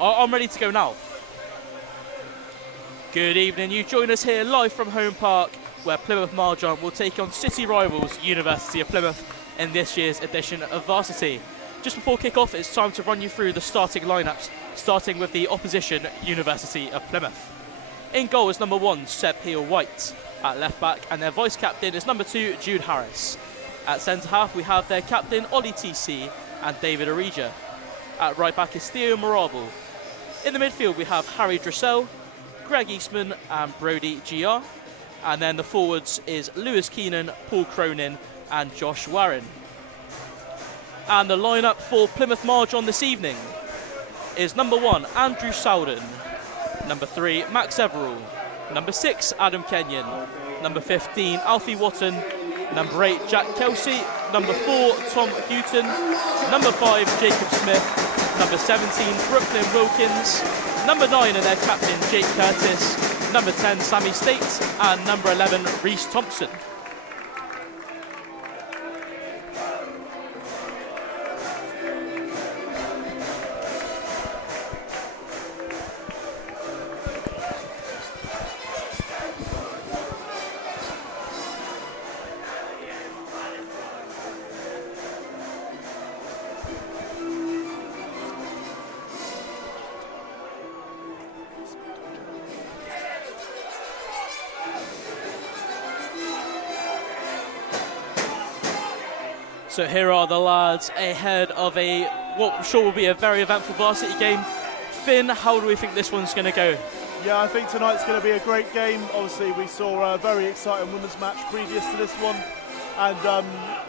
I'm ready to go now. Good evening. You join us here live from Home Park, where Plymouth Marjon will take on city rivals University of Plymouth in this year's edition of Varsity. Just before kick-off, it's time to run you through the starting lineups, starting with the opposition, University of Plymouth. In goal is number 1, Seb Heal-White. At left back, and their vice-captain is number 2, Jude Harris. At centre-half, we have their captain, Ollie TC, and David Arija. At right back is Theo Marable. In the midfield, we have Harry Dressel, Greg Eastman, and Brody GR. And then the forwards is Lewis Keenan, Paul Cronin, and Josh Warren. And the lineup for Plymouth Marjon this evening is number 1, Andrew Sowden. Number 3, Max Everall. Number 6, Adam Kenyon. Number 15, Alfie Watton. Number 8, Jack Kelsey. Number 4, Tom Houghton. Number 5, Jacob Smith. Number 17, Brooklyn Wilkins. Number 9, and their captain, Jake Curtis. Number 10, Sammy State. And number 11, Reece Thompson. So here are the lads ahead of what I'm sure will be a very eventful varsity game. Finn, how do we think this one's going to go? Yeah, I think tonight's going to be a great game. Obviously, we saw a very exciting women's match previous to this one. And,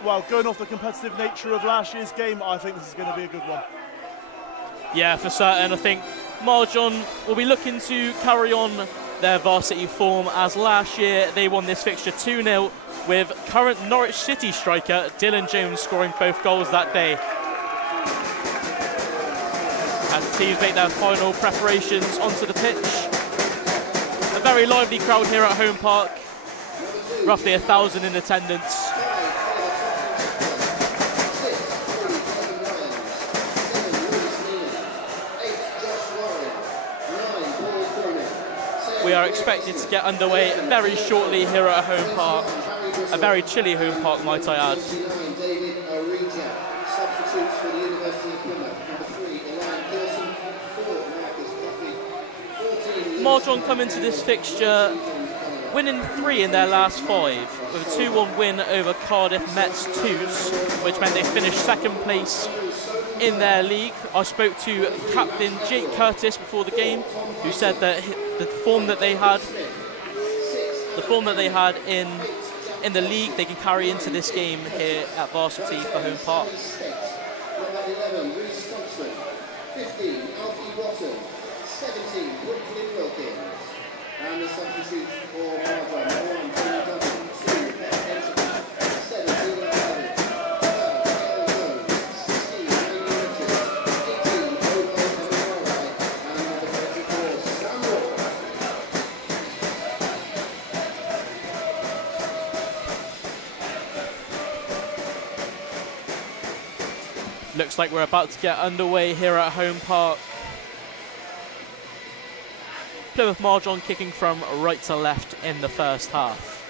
well, going off the competitive nature of last year's game, I think this is going to be a good one. Yeah, for certain. I think Marjon will be looking to carry on their varsity form, as last year they won this fixture 2-0 with current Norwich City striker Dylan Jones scoring both goals that day. As the teams make their final preparations onto the pitch. A very lively crowd here at Home Park, roughly 1,000 in attendance. We are expected to get underway very shortly here at Home Park. A very chilly Home Park, might I add. Marjon come into this fixture winning 3 in their last 5, with a 2-1 win over Cardiff Mets 2s, which meant they finished second place in their league. I spoke to captain Jake Curtis before the game, who said that the form that they had in the league, they can carry into this game here at Varsity for Home Park. 11, Reece Thompson. 15, Alfie Watton. 17, Brooklyn Wilkins. And the substitutes for Marjon, 1, Jimmy Dudley. 2, Ben Henson. 17, Alfie. 12, Jones. 16, Amy Richards. 18, Obo Emery. And number 24, Sam Walker. Looks like we're about to get underway here at Home Park. Plymouth Marjon kicking from right to left in the first half.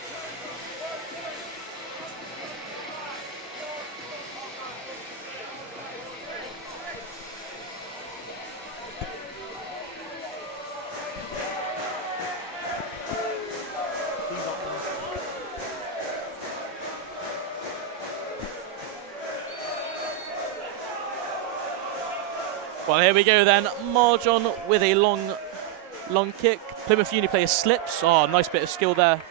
Well, here we go then. Marjon with a long kick. Plymouth Uni player slips. Oh, nice bit of skill there.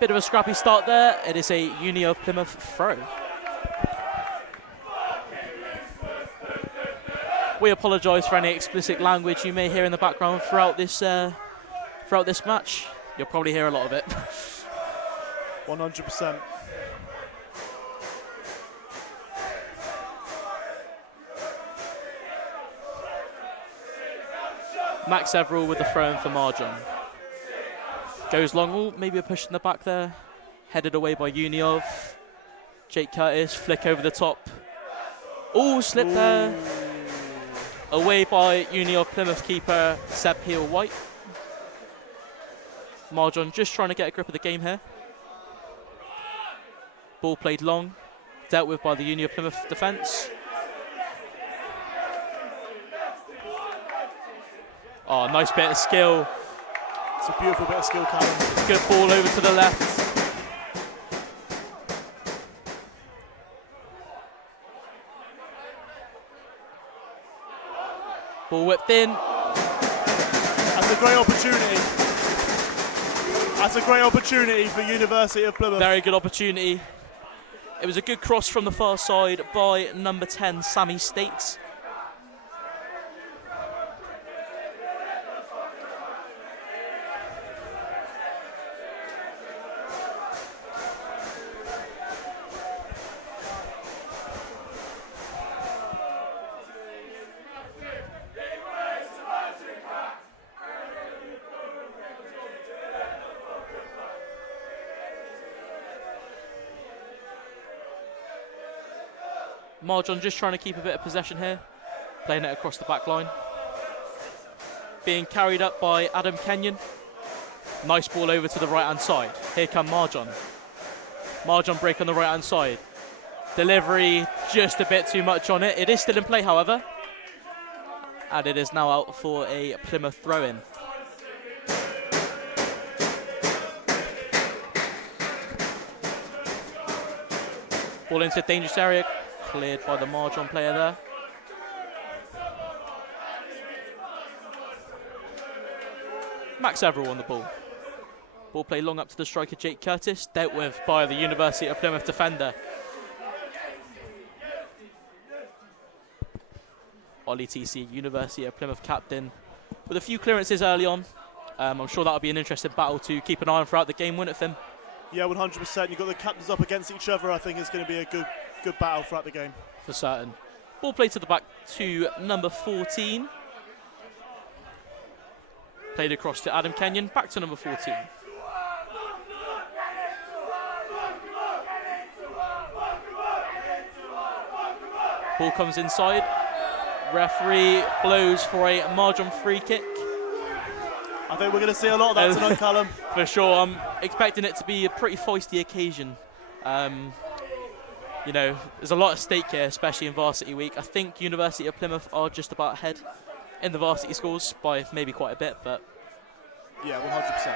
Bit of a scrappy start there. It is a Uni of Plymouth throw. We apologise for any explicit language you may hear in the background throughout this match. You'll probably hear a lot of it. 100%. Max Everall with the throw-in for Marjon. Goes long, ooh, maybe a push in the back there. Headed away by Uniov. Jake Curtis, flick over the top. Oh, slip there. away by Uni of Plymouth keeper Seb Heal-White. Marjon just trying to get a grip of the game here. Ball played long, dealt with by the Uni of Plymouth defence. Oh, nice bit of skill. It's a beautiful bit of skill, Callum. Good ball over to the left. Ball whipped in. That's a great opportunity. That's a great opportunity for University of Plymouth. Very good opportunity. It was a good cross from the far side by number 10, Sammy States. Marjon just trying to keep a bit of possession here, playing it across the back line. Being carried up by Adam Kenyon. Nice ball over to the right-hand side. Here come Marjon. Marjon break on the right-hand side. Delivery just a bit too much on it. It is still in play, however. And it is now out for a Plymouth throw-in. Ball into a dangerous area. Cleared by the Marjon player there. Max Everall on the ball. Ball play long up to the striker Jake Curtis, dealt with by the University of Plymouth defender. Ollie TC, University of Plymouth captain, with a few clearances early on. I'm sure that'll be an interesting battle to keep an eye on throughout the game, won't it, Finn? Yeah, 100%. You've got the captains up against each other. I think it's going to be a good battle throughout the game. For certain. Ball play to the back to number 14. Played across to Adam Kenyon, back to number 14. Ball comes inside. Referee blows for a Marjon free kick. I think we're going to see a lot of that tonight, Callum. For sure. I'm expecting it to be a pretty feisty occasion. You know, there's a lot at stake here, especially in Varsity Week. I think University of Plymouth are just about ahead in the varsity scores by maybe quite a bit, but... Yeah, 100%.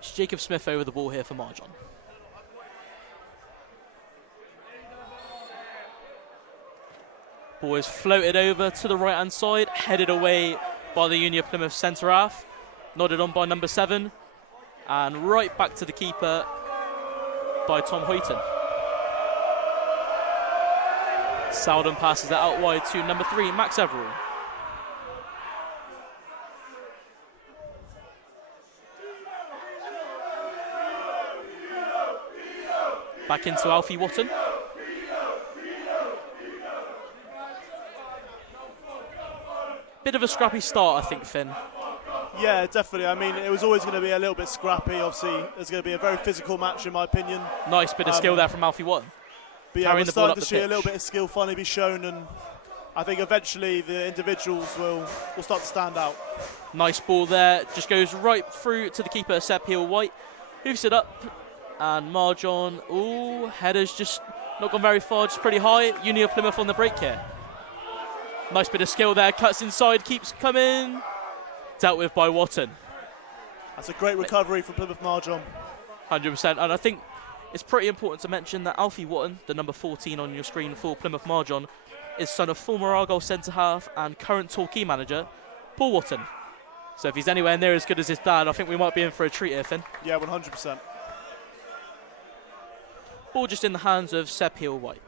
It's Jacob Smith over the ball here for Marjon. Ball is floated over to the right-hand side, headed away by the Uni of Plymouth centre half, nodded on by number 7, and right back to the keeper by Tom Hoyton. Soudon passes that out wide to number 3, Max Everall. Back into Alfie Watton. Bit of a scrappy start, I think, Finn. Yeah, definitely. I mean, it was always going to be a little bit scrappy. Obviously, it's going to be a very physical match, in my opinion. Nice bit of skill there from Alfie Watton. But yeah, we're starting to see a little bit of skill finally be shown, and I think eventually the individuals will start to stand out. Nice ball there. Just goes right through to the keeper, Seb Heal-White. Hoofs it up, and Marjon, ooh, header's just not gone very far, just pretty high. Uni of Plymouth on the break here. Nice bit of skill there, cuts inside, keeps coming. Dealt with by Watton. That's a great recovery from Plymouth Marjon. 100%, and I think it's pretty important to mention that Alfie Watton, the number 14 on your screen for Plymouth Marjon, is son of former Argyle centre-half and current Torquay manager, Paul Watton. So if he's anywhere near as good as his dad, I think we might be in for a treat here, Finn. Yeah, 100%. Ball just in the hands of Seb Heal-White.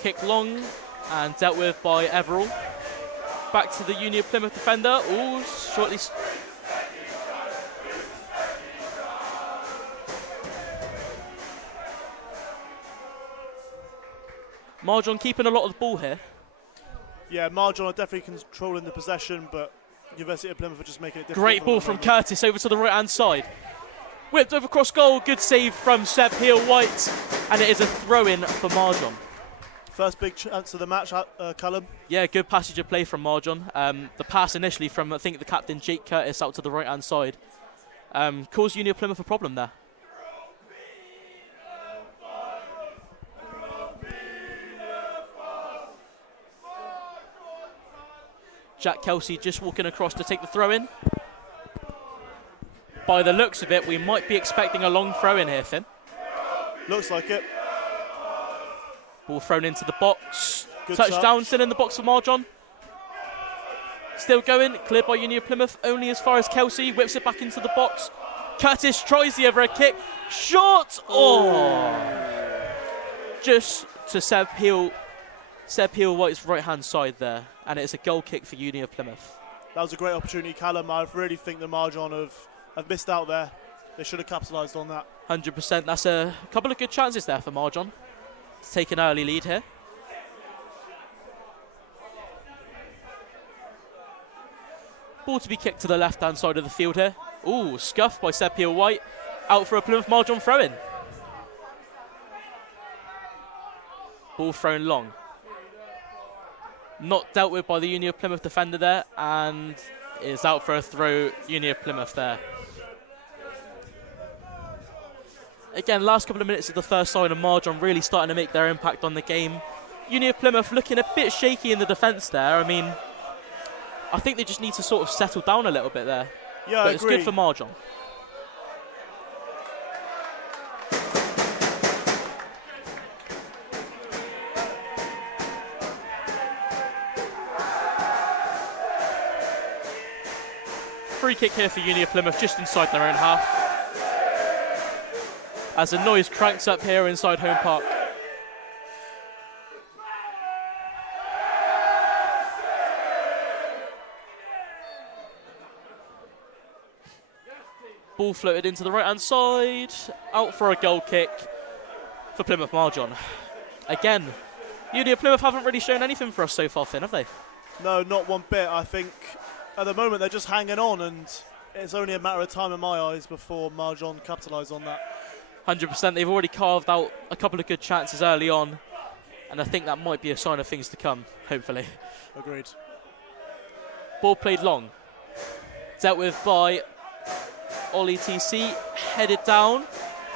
Kick long and dealt with by Everall. back to the Union Plymouth defender. Ooh, shortly. Marjon keeping a lot of the ball here. Yeah, Marjon are definitely controlling the possession, but University of Plymouth are just making it difficult. Great ball from Curtis over to the right-hand side. Whipped over cross goal, good save from Seb Heal-White, and it is a throw-in for Marjon. First big chance of the match, Callum. Yeah, good passage of play from Marjon. The pass initially from, I think, the captain, Jake Curtis, out to the right-hand side. Caused Union Plymouth a problem there. Jack Kelsey just walking across to take the throw-in. By the looks of it, we might be expecting a long throw-in here, Finn. Looks like it. Ball thrown into the box. Good Touchdown, touch. still in the box for Marjon. Still going, cleared by Union Plymouth, only as far as Kelsey. Whips it back into the box. Curtis tries the overhead kick. Shot! Oh! Just to Seb Heal-White's right-hand side there. And it's a goal kick for Union of Plymouth. That was a great opportunity, Callum. I really think the Marjon have missed out there. They should have capitalised on that. 100%. That's a couple of good chances there for Marjon to take an early lead here. Ball to be kicked to the left-hand side of the field here. Ooh, scuffed by Seb Heal-White. Out for a Plymouth Marjon throw-in. Ball thrown long. Not dealt with by the Union of Plymouth defender there, and is out for a throw, Union of Plymouth there. Again, last couple of minutes of the first side, and Marjon really starting to make their impact on the game. Union of Plymouth looking a bit shaky in the defence there. I mean, I think they just need to sort of settle down a little bit there. Yeah, but I it's agree. good for Marjon. Free kick here for Union of Plymouth, just inside their own half. As the noise cranks up here inside home park. Ball floated into the right-hand side. Out for a goal kick for Plymouth Marjon. Again, Union of Plymouth haven't really shown anything for us so far, Finn, have they? No, not one bit. I think at the moment they're just hanging on, and it's only a matter of time in my eyes before Marjon capitalise on that. 100%. They've already carved out a couple of good chances early on, and I think that might be a sign of things to come, hopefully. Agreed. Ball played long. Dealt with by Ollie TC. Headed down.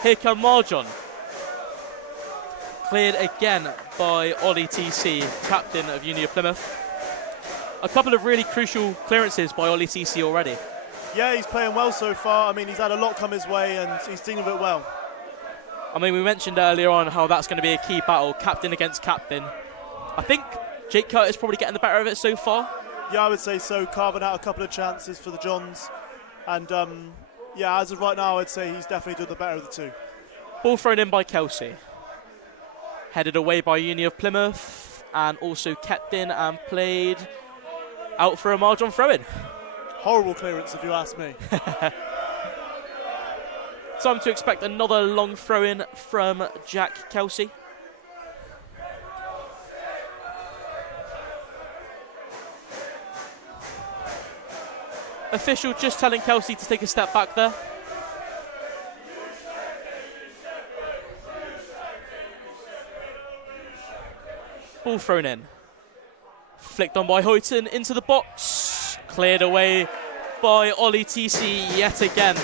Here come Marjon. Cleared again by Ollie TC, captain of Union of Plymouth. A couple of really crucial clearances by Ollie TC already. Yeah, he's playing well so far. I mean, he's had a lot come his way, and he's dealing with it well. I mean, we mentioned earlier on how that's going to be a key battle, captain against captain. I think Jake Curtis probably getting the better of it so far. Yeah, I would say so, carving out a couple of chances for the Johns. And, yeah, as of right now, I'd say he's definitely doing the better of the two. Ball thrown in by Kelsey. Headed away by Union of Plymouth, and also kept in and played out for a Marjon throw-in. Horrible clearance, if you ask me. Time to expect another long throw-in from Jack Kelsey. Official just telling Kelsey to take a step back there. Ball thrown in. Flicked on by Hoyton into the box. Cleared away by Ollie TC yet again.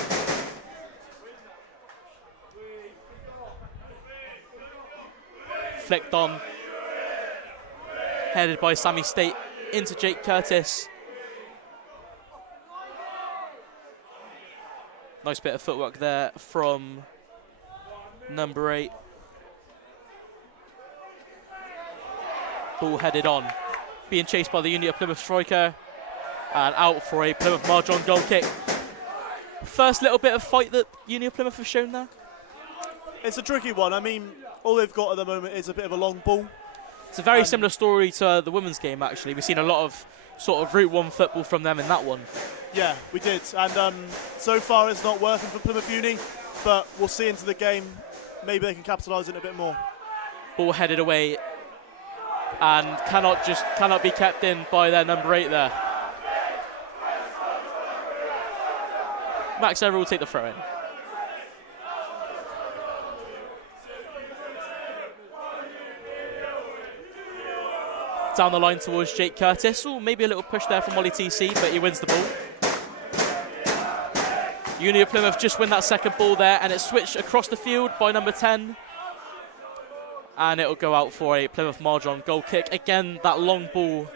Flicked on. Headed by Sammy State into Jake Curtis. Nice bit of footwork there from number 8. Ball headed on. Being chased by the Union of Plymouth striker. And out for a Plymouth Marjon goal kick. First little bit of fight that Union of Plymouth have shown there. It's a tricky one. I mean, all they've got at the moment is a bit of a long ball. It's a very similar story to the women's game, actually. We've seen a lot of sort of Route 1 football from them in that one. Yeah, we did. And so far it's not working for Plymouth Uni, but we'll see into the game. Maybe they can capitalise it a bit more. Ball headed away and cannot be kept in by their number 8 there. Max Everett will take the throw in. Down the line towards Jake Curtis. Ooh, maybe a little push there from Ollie TC, but he wins the ball. Uni of Plymouth just win that second ball there, and it's switched across the field by number 10. And it'll go out for a Plymouth Marjon goal kick. Again, that long ball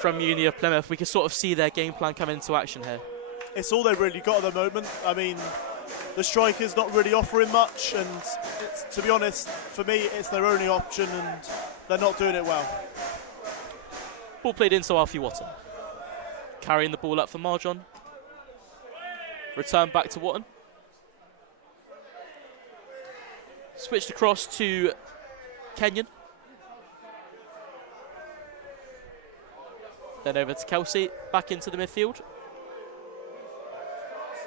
from Uni of Plymouth. We can sort of see their game plan come into action here. It's all they've really got at the moment. I mean, the striker's not really offering much, and to be honest, for me, it's their only option, and they're not doing it well. Ball played into Alfie Watton. Carrying the ball up for Marjon. Return back to Watton. Switched across to Kenyon. Then over to Kelsey. Back into the midfield.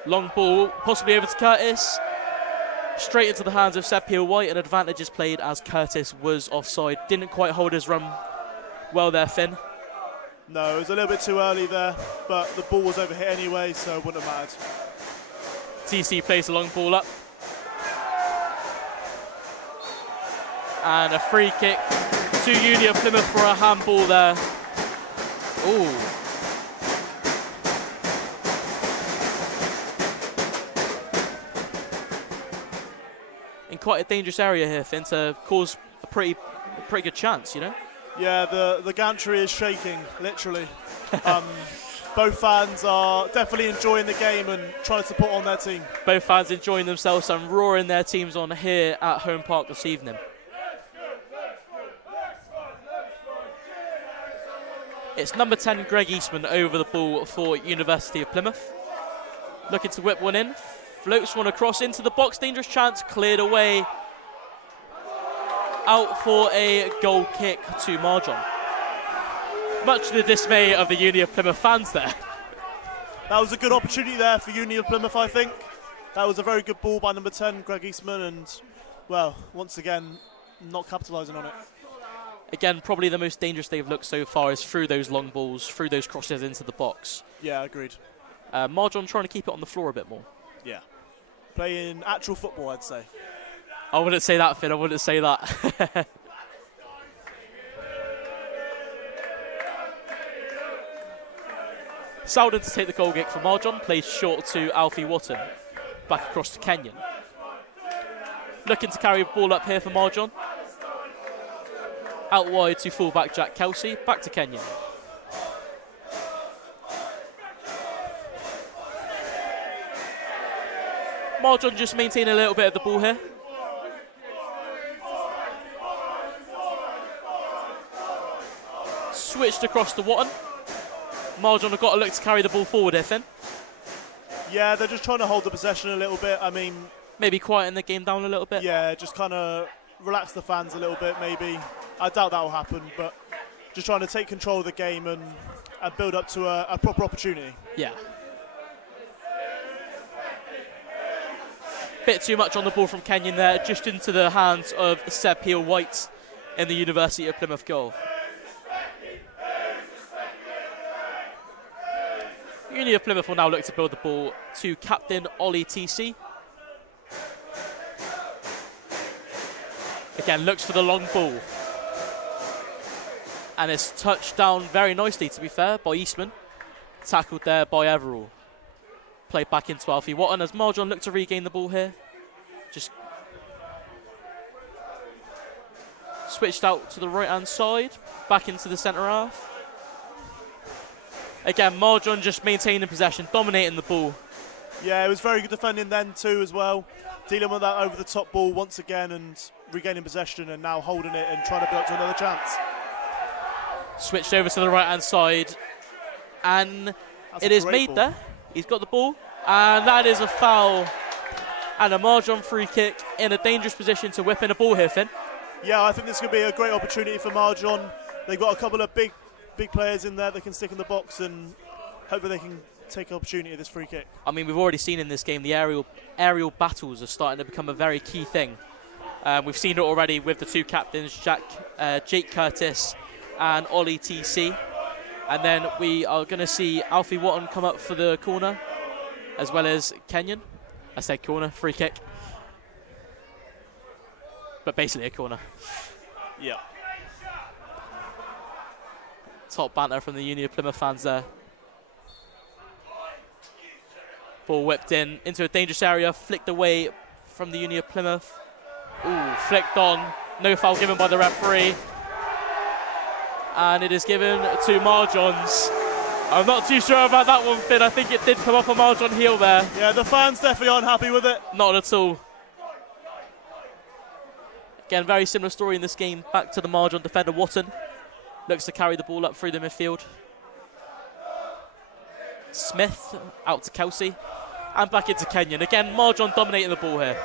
Long ball, possibly over to Curtis. Straight into the hands of Seb Peel-White. An advantage is played as Curtis was offside. Didn't quite hold his run well there, Finn. No, it was a little bit too early there, but the ball was overhit anyway, so it wouldn't have mattered. TC plays the long ball up. And a free kick to Uni of Plymouth for a handball there. Ooh. In quite a dangerous area here, Finn, to cause a pretty good chance, you know? Yeah, the gantry is shaking, literally. Both fans are definitely enjoying the game and trying to support on their team. Both fans enjoying themselves and roaring their teams on here at Home Park this evening. It's number 10, Greg Eastman, over the ball for University of Plymouth. Looking to whip one in. Floats one across into the box. Dangerous chance, cleared away. Out for a goal kick to Marjon. Much to the dismay of the Uni of Plymouth fans there. That was a good opportunity there for Uni of Plymouth, I think. That was a very good ball by number 10, Greg Eastman, and, well, once again, not capitalising on it. Again, probably the most dangerous they've looked so far is through those long balls, through those crosses into the box. Yeah, agreed. Marjon trying to keep it on the floor a bit more. Yeah. Playing actual football, I'd say. I wouldn't say that, Finn. I wouldn't say that. Souden to take the goal kick for Marjon. Plays short to Alfie Watton. Back across to Kenyon. Looking to carry a ball up here for Marjon. Out wide to fullback Jack Kelsey. Back to Kenyon. Marjon just maintaining a little bit of the ball here. Switched across to Watton. Marjon have got to look to carry the ball forward here, Finn. Yeah, they're just trying to hold the possession a little bit. I mean, maybe quieten the game down a little bit. Yeah, just kind of relax the fans a little bit, maybe. I doubt that will happen, but just trying to take control of the game and build up to a proper opportunity. Yeah. Bit too much on the ball from Kenyon there, just into the hands of Seb Peel-White in the University of Plymouth goal. Uni of Plymouth will now look to build the ball to captain Ollie TC. Again, looks for the long ball. And it's touched down very nicely, to be fair, by Eastman. Tackled there by Everall. Played back into Alfie Watton as Marjon look to regain the ball here. Just switched out to the right-hand side. Back into the centre half. Again, Marjon just maintaining possession, dominating the ball. Yeah, it was very good defending then too as well. Dealing with that over-the-top ball once again and regaining possession and now holding it and trying to build up to another chance. Switched over to the right-hand side. And it is made there. He's got the ball. And that is a foul. And a Marjon free kick in a dangerous position to whip in a ball here, Finn. Yeah, I think this could be a great opportunity for Marjon. They've got a couple of big big players in there that can stick in the box, and hopefully they can take an opportunity of this free kick. I mean, we've already seen in this game the aerial battles are starting to become a very key thing. We've seen it already with the two captains, Jake Curtis and Ollie TC. And then we are going to see Alfie Watton come up for the corner, as well as Kenyon. I said corner, free kick. But basically a corner. Yeah. Top banter from the Uni of Plymouth fans there. Ball whipped in into a dangerous area, flicked away from the Uni of Plymouth. Ooh, flicked on. No foul given by the referee. And it is given to Marjon's. I'm not too sure about that one, Finn. I think it did come off a Marjon heel there. Yeah, the fans definitely aren't happy with it. Not at all. Again, very similar story in this game. Back to the Marjon defender, Watton. Looks to carry the ball up through the midfield. Smith out to Kelsey. And back into Kenyon. Again, Marjon dominating the ball here.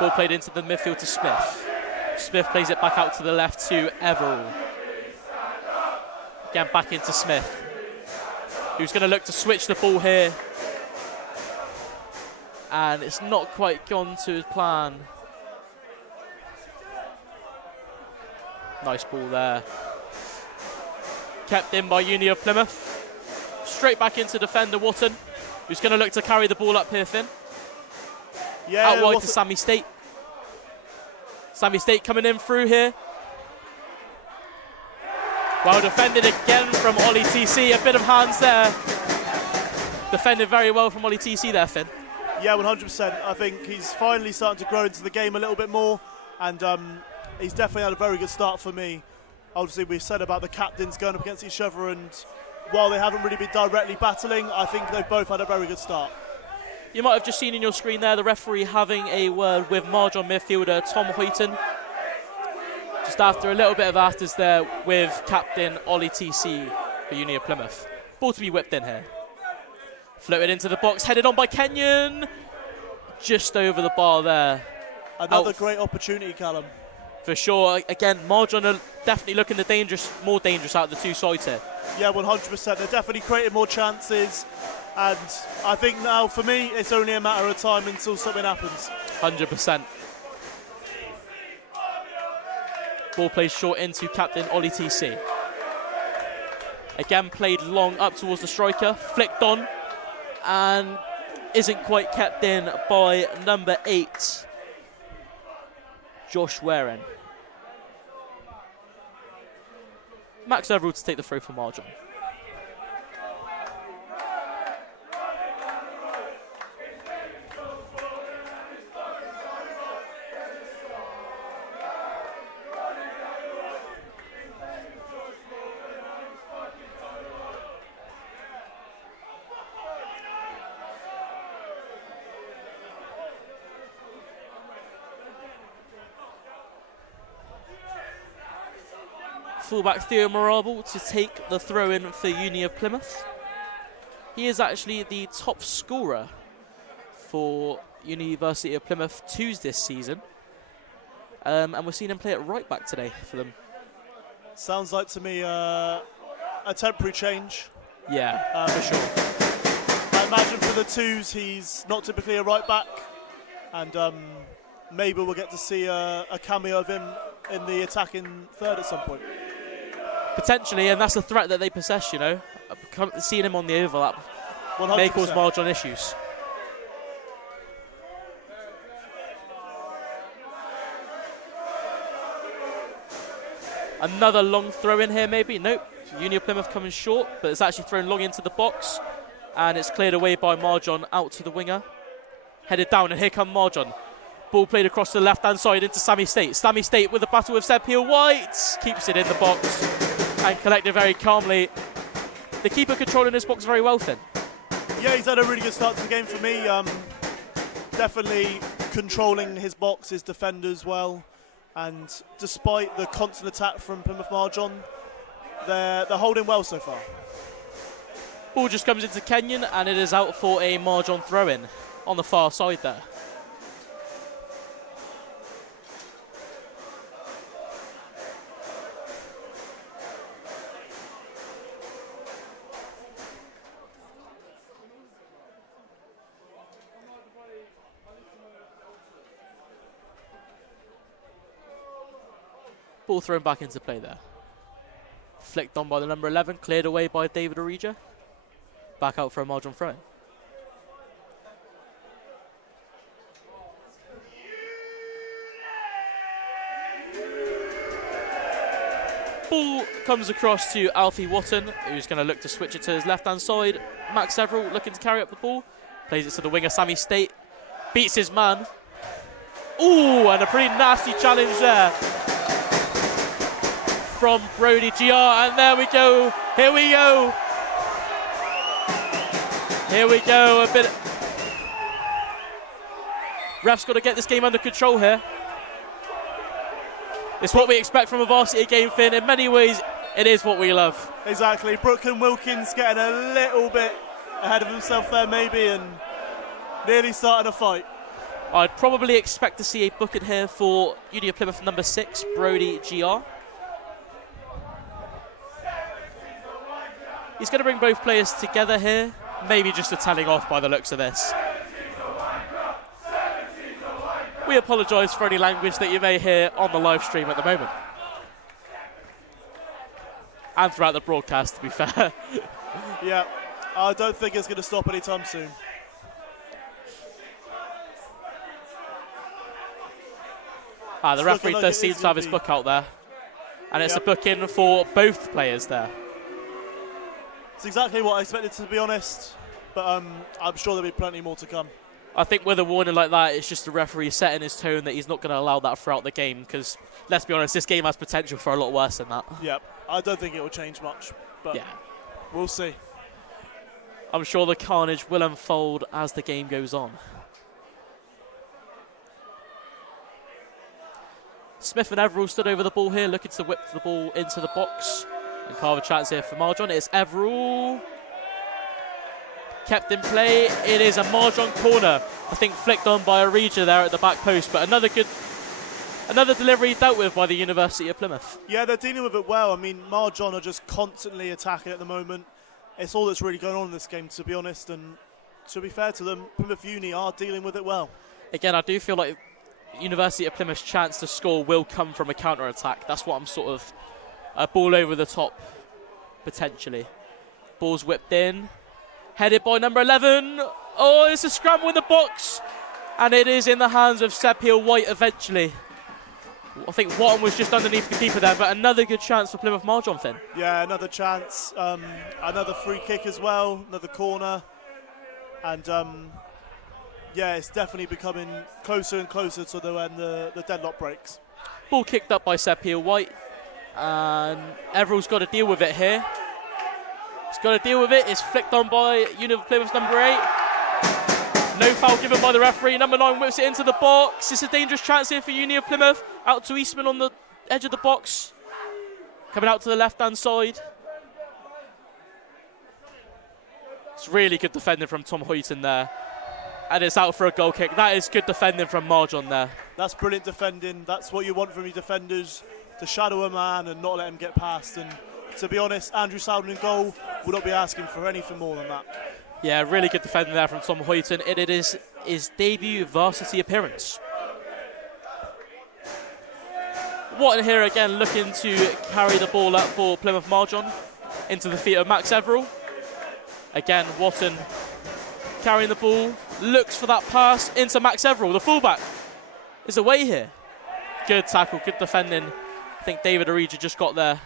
Ball played into the midfield to Smith. Smith plays it back out to the left to Everall. Again, back into Smith, who's going to look to switch the ball here. And it's not quite gone to his plan. Nice ball there. Kept in by Uni of Plymouth. Straight back into defender Watton, who's going to look to carry the ball up here, Finn. Yeah, out wide to Sammy State. Sammy State coming in through here. Well defended again from Ollie TC. A bit of hands there. Defended very well from Ollie TC there, Finn. Yeah, 100%. I think he's finally starting to grow into the game a little bit more, and he's definitely had a very good start for me. Obviously, we've said about the captains going up against each other, and while they haven't really been directly battling, I think they've both had a very good start. You might have just seen in your screen there the referee having a word with Marjon midfielder Tom Hoyton. Just after a little bit of afters there with captain Ollie TC for Uni of Plymouth. Ball to be whipped in here. Floated into the box, headed on by Kenyon. Just over the bar there. Another great opportunity, Callum. For sure. Again, Marjon are definitely looking more dangerous out of the two sides here. Yeah, 100%. They're definitely creating more chances. And I think now, for me, it's only a matter of time until something happens. 100%. Ball plays short into captain Ollie TC. Again, played long up towards the striker. Flicked on. And isn't quite kept in by number 8, Josh Warren. Max Everall to take the throw for Marjon. Fullback Theo Marable to take the throw-in for Uni of Plymouth. He is actually the top scorer for University of Plymouth 2s this season. And we're seeing him play at right back today for them. Sounds like to me a temporary change. Yeah, for sure. I imagine for the 2s he's not typically a right back. And maybe we'll get to see a cameo of him in the attacking third at some point. Potentially, and that's the threat that they possess, you know. Seeing him on the overlap 100%. may cause Marjon issues. Another long throw in here, maybe. Nope. Uni of Plymouth coming short, but it's actually thrown long into the box. And it's cleared away by Marjon out to the winger. Headed down, and here come Marjon. Ball played across the left-hand side into Sammy State. Sammy State with a battle with Seb Peel-White. Keeps it in the box and collected very calmly. The keeper controlling his box very well, Finn. Yeah, he's had a really good start to the game for me. Definitely controlling his box, his defenders well. And despite the constant attack from Plymouth Marjon, they're holding well so far. Ball just comes into Kenyon, and it is out for a Marjon throw-in on the far side there. Ball thrown back into play there. Flicked on by the number 11, cleared away by David Orija. Back out for a Marjon throw-in. Ball comes across to Alfie Watton, who's going to look to switch it to his left-hand side. Max Several looking to carry up the ball. Plays it to the winger, Sammy State. Beats his man. Ooh, and a pretty nasty challenge there from Brody GR. And there we go. Here we go. Here we go. A bit. Ref's got to get this game under control here. It's what we expect from a varsity game, Finn. In many ways, it is what we love. Exactly. Brooklyn Wilkins getting a little bit ahead of himself there, maybe, and nearly starting a fight. I'd probably expect to see a booking here for Uni of Plymouth number 6, Brody GR. He's going to bring both players together here. Maybe just a telling off by the looks of this. We apologise for any language that you may hear on the live stream at the moment. And throughout the broadcast, to be fair. Yeah, I don't think it's going to stop anytime soon. The referee does seem to have his book out there. And it's a booking for both players there. It's exactly what I expected, to be honest. But I'm sure there'll be plenty more to come. I think with a warning like that, it's just the referee setting his tone that he's not going to allow that throughout the game. Because, let's be honest, this game has potential for a lot worse than that. Yeah, I don't think it will change much. But yeah, we'll see. I'm sure the carnage will unfold as the game goes on. Smith and Everall stood over the ball here, looking to whip the ball into the box. And carve a chance here for Marjon. It's Everall. Kept in play. It is a Marjon corner. I think flicked on by Orija there at the back post. But another delivery dealt with by the University of Plymouth. Yeah, they're dealing with it well. I mean, Marjon are just constantly attacking at the moment. It's all that's really going on in this game, to be honest. And to be fair to them, Plymouth Uni are dealing with it well. Again, I do feel like University of Plymouth's chance to score will come from a counter-attack. That's what I'm sort of a ball over the top, potentially. Ball's whipped in. Headed by number 11. Oh, it's a scramble in the box. And it is in the hands of Seb Peel-White eventually. I think Watton was just underneath the keeper there, but another good chance for Plymouth Marjon, Finn. Yeah, another chance. Another free kick as well, another corner. And yeah, it's definitely becoming closer and closer to when the deadlock breaks. Ball kicked up by Seb Peel-White. And Everall's got to deal with it here. He's got to deal with it. It's flicked on by Uni of Plymouth's number 8. No foul given by the referee. Number 9 whips it into the box. It's a dangerous chance here for Uni of Plymouth. Out to Eastman on the edge of the box. Coming out to the left-hand side. It's really good defending from Tom Hoyton there. And it's out for a goal kick. That is good defending from Marjon there. That's brilliant defending. That's what you want from your defenders, to shadow a man and not let him get past. And to be honest, Andrew Soudan in goal would not be asking for anything more than that. Yeah, really good defending there from Tom Hoyton. It is his debut varsity appearance. Watton here again looking to carry the ball up for Plymouth Marjon into the feet of Max Everall. Again, Watton carrying the ball, looks for that pass into Max Everall. The fullback is away here. Good tackle, good defending. I think David Orija just got there.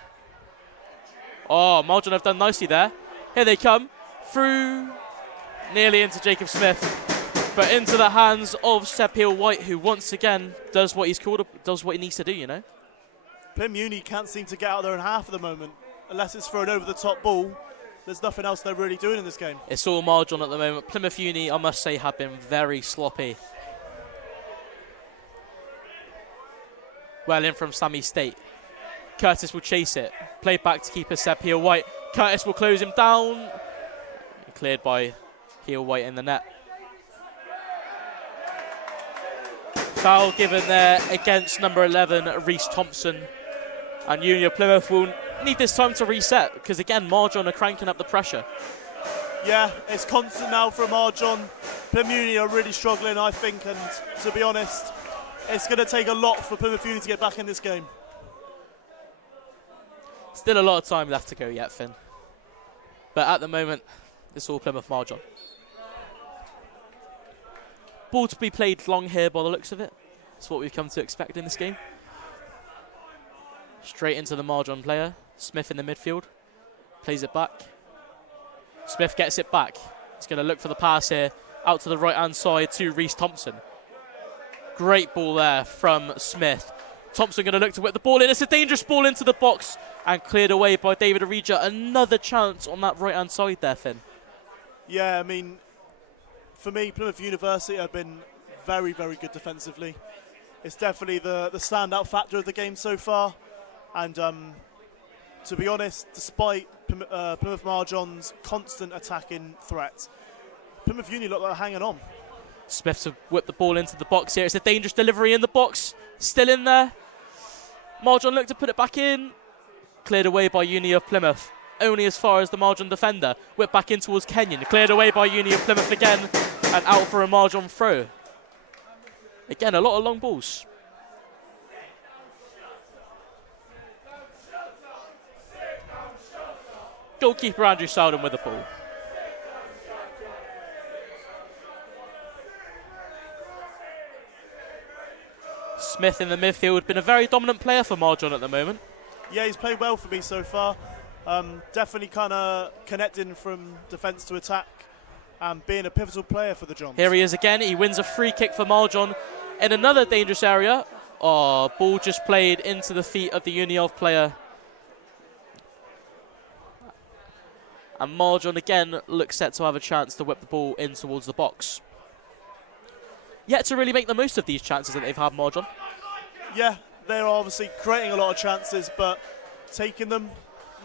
Oh, Marjon have done nicely there. Here they come. Through, nearly into Jacob Smith, but into the hands of Seb Peel-White, who once again does what he's called, does what he needs to do, you know. Plym Uni can't seem to get out there in half at the moment. Unless it's for an over-the-top ball, there's nothing else they're really doing in this game. It's all Marjon at the moment. Plymouth Uni, I must say, have been very sloppy. Well in from Sammy State. Curtis will chase it. Played back to keeper Seb Peel-White. Curtis will close him down. Cleared by Peel-White in the net. Foul given there against number 11, Reese Thompson. And Uni of Plymouth will need this time to reset, because again, Marjon are cranking up the pressure. Yeah, it's constant now from Marjon. Plymouth Uni are really struggling, I think, and to be honest, it's going to take a lot for Plymouth Uni to get back in this game. Still a lot of time left to go yet, Finn. But at the moment, it's all Plymouth Marjon. Ball to be played long here by the looks of it. That's what we've come to expect in this game. Straight into the Marjon player. Smith in the midfield. Plays it back. Smith gets it back. He's going to look for the pass here. Out to the right-hand side to Reece Thompson. Great ball there from Smith. Thompson going to look to whip the ball in. It's a dangerous ball into the box and cleared away by David Arija. Another chance on that right-hand side there, Finn. Yeah, I mean, for me, Plymouth University have been very, very good defensively. It's definitely the standout factor of the game so far. And to be honest, despite Plymouth Marjon's constant attacking threat, Plymouth Uni look like they're hanging on. Smith to whip the ball into the box here. It's a dangerous delivery in the box. Still in there. Marjon looked to put it back in. Cleared away by Uni of Plymouth. Only as far as the Marjon defender. Whipped back in towards Kenyon. Cleared away by Uni of Plymouth again. And out for a Marjon throw. Again, a lot of long balls. Goalkeeper Andrew Selden with the ball. Smith in the midfield, been a very dominant player for Marjon at the moment. Yeah, he's played well for me so far. Definitely kind of connecting from defence to attack and being a pivotal player for the Johns. Here he is again. He wins a free kick for Marjon in another dangerous area. Oh, ball just played into the feet of the Uni of player. And Marjon again looks set to have a chance to whip the ball in towards the box. Yet to really make the most of these chances that they've had, Marjon. Yeah, they're obviously creating a lot of chances, but taking them,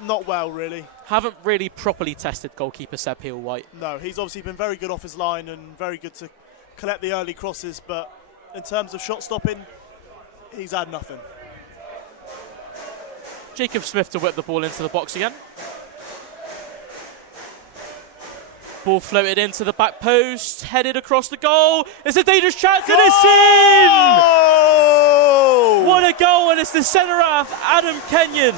not well, really. Haven't really properly tested goalkeeper Seb Peel-White. No, he's obviously been very good off his line and very good to collect the early crosses, but in terms of shot stopping, he's had nothing. Jacob Smith to whip the ball into the box again. Ball floated into the back post, headed across the goal. It's a dangerous chance and it's in! What a goal, and it's the centre half, Adam Kenyon.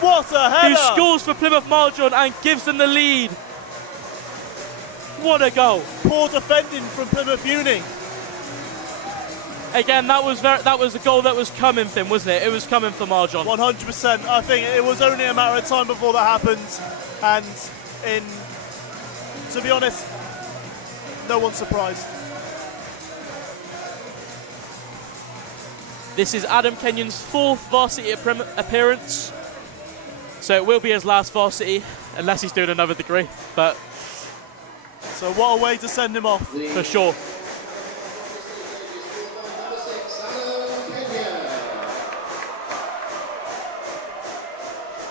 What a header! Who scores for Plymouth Marjon and gives them the lead. What a goal. Poor defending from Plymouth Uni. Again, that was a goal that was coming, Finn, wasn't it? It was coming for Marjon. 100%. I think it was only a matter of time before that happened, and to be honest, no one's surprised. This is Adam Kenyon's fourth varsity appearance, so it will be his last varsity, unless he's doing another degree, but... So what a way to send him off. For sure.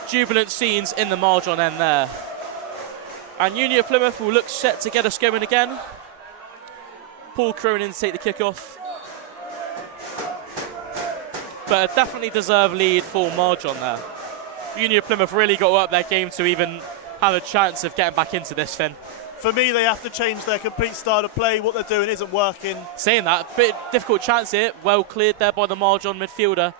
Jubilant scenes in the Marjon end there. And Uni of Plymouth will look set to get us going again. Paul Cronin to take the kick-off. But a definitely deserved lead for Marjon there. Uni of Plymouth really got up their game to even have a chance of getting back into this, Finn. For me, they have to change their complete style of play. What they're doing isn't working. Saying that, a bit difficult chance here. Well cleared there by the Marjon midfielder.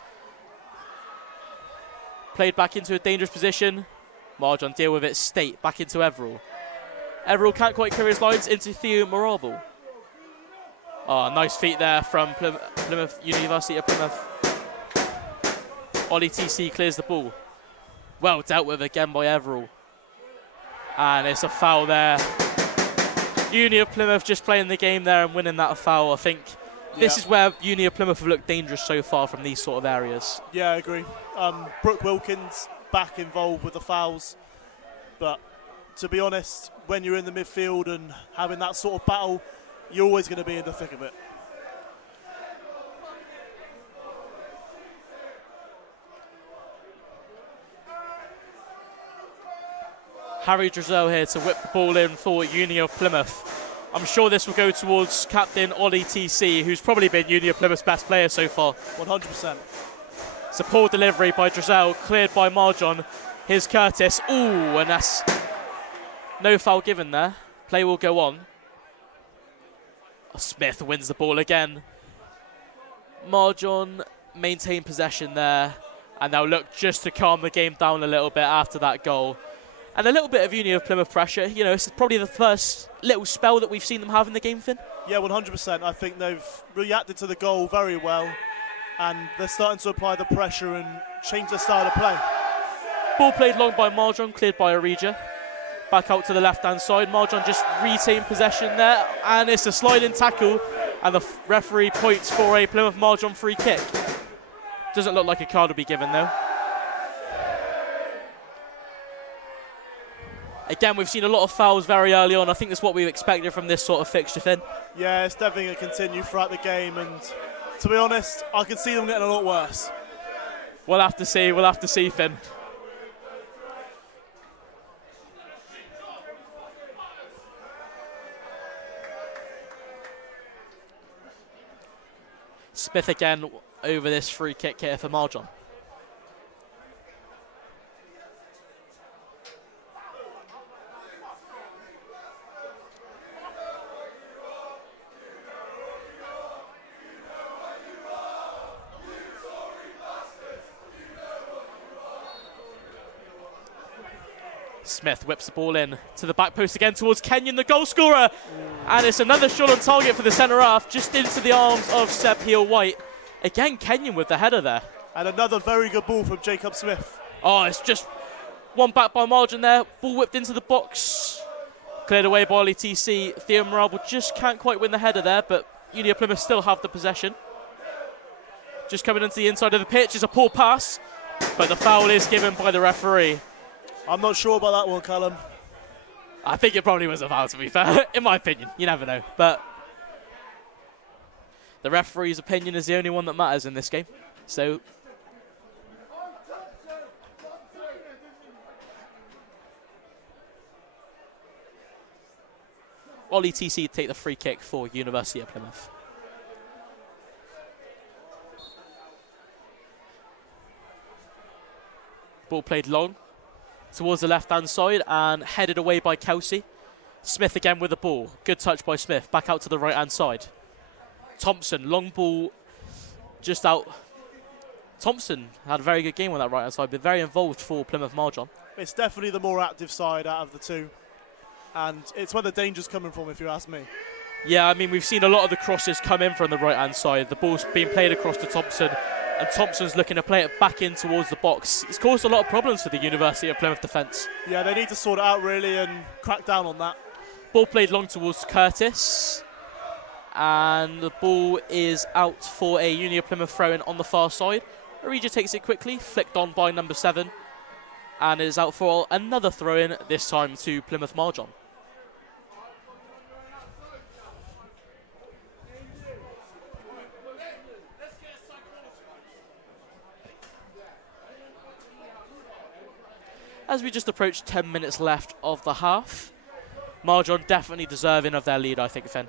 Played back into a dangerous position. Marjon deal with it. State back into Everall. Everall can't quite clear his lines into Theo Marable. Oh, nice feet there from Plymouth University of Plymouth. Ollie TC clears the ball. Well dealt with again by Everall. And it's a foul there. Uni of Plymouth just playing the game there and winning that foul. I think this is where Uni of Plymouth have looked dangerous so far from these sort of areas. Yeah, I agree. Brooke Wilkins back involved with the fouls. But to be honest, when you're in the midfield and having that sort of battle, you're always going to be in the thick of it. Harry Drizel here to whip the ball in for Uni of Plymouth. I'm sure this will go towards captain Ollie TC, who's probably been Uni of Plymouth's best player so far. 100%. It's a poor delivery by Drizel, cleared by Marjon. Here's Curtis. Ooh, and that's no foul given there. Play will go on. Smith wins the ball again. Marjon maintain possession there. And they'll look just to calm the game down a little bit after that goal. And a little bit of Uni of Plymouth pressure. You know, this is probably the first little spell that we've seen them have in the game, Finn. Yeah, 100%. I think they've reacted to the goal very well, and they're starting to apply the pressure and change their style of play. Ball played long by Marjon, cleared by Arija. Back out to the left-hand side. Marjon just retained possession there, and it's a sliding tackle, and the referee points for a Plymouth Marjon free kick. Doesn't look like a card will be given, though. Again, we've seen a lot of fouls very early on. I think that's what we expected from this sort of fixture, Finn. Yeah, it's definitely going to continue throughout the game, and to be honest, I can see them getting a lot worse. We'll have to see, Finn. Smith again over this free kick here for Marjon. Smith whips the ball in to the back post again towards Kenyon, the goal scorer. And it's another shot on target for the centre half, just into the arms of Seb Heal-White. Again, Kenyon with the header there. And another very good ball from Jacob Smith. Oh, it's just one back by Marjon there. Ball whipped into the box. Cleared away by Ollie TC. Theo Marable just can't quite win the header there, but Uni of Plymouth still have the possession. Just coming into the inside of the pitch is a poor pass, but the foul is given by the referee. I'm not sure about that one, Callum. I think it probably was a foul, to be fair, in my opinion. You never know. But the referee's opinion is the only one that matters in this game. So Ollie TC take the free kick for University of Plymouth. Ball played long towards the left-hand side and headed away by Kelsey. Smith again with the ball. Good touch by Smith. Back out to the right-hand side. Thompson, long ball just out. Thompson had a very good game on that right-hand side, been very involved for Plymouth Marjon. It's definitely the more active side out of the two, and it's where the danger's coming from, if you ask me. Yeah, I mean, we've seen a lot of the crosses come in from the right-hand side. The ball's being played across to Thompson, and Thompson's looking to play it back in towards the box. It's caused a lot of problems for the University of Plymouth defence. Yeah, they need to sort it out, really, and crack down on that. Ball played long towards Curtis, and the ball is out for a Uni of Plymouth throw-in on the far side. Arija takes it quickly, flicked on by number 7, and is out for another throw-in, this time to Plymouth Marjon. As we just approach 10 minutes left of the half, Marjon definitely deserving of their lead, I think, Finn.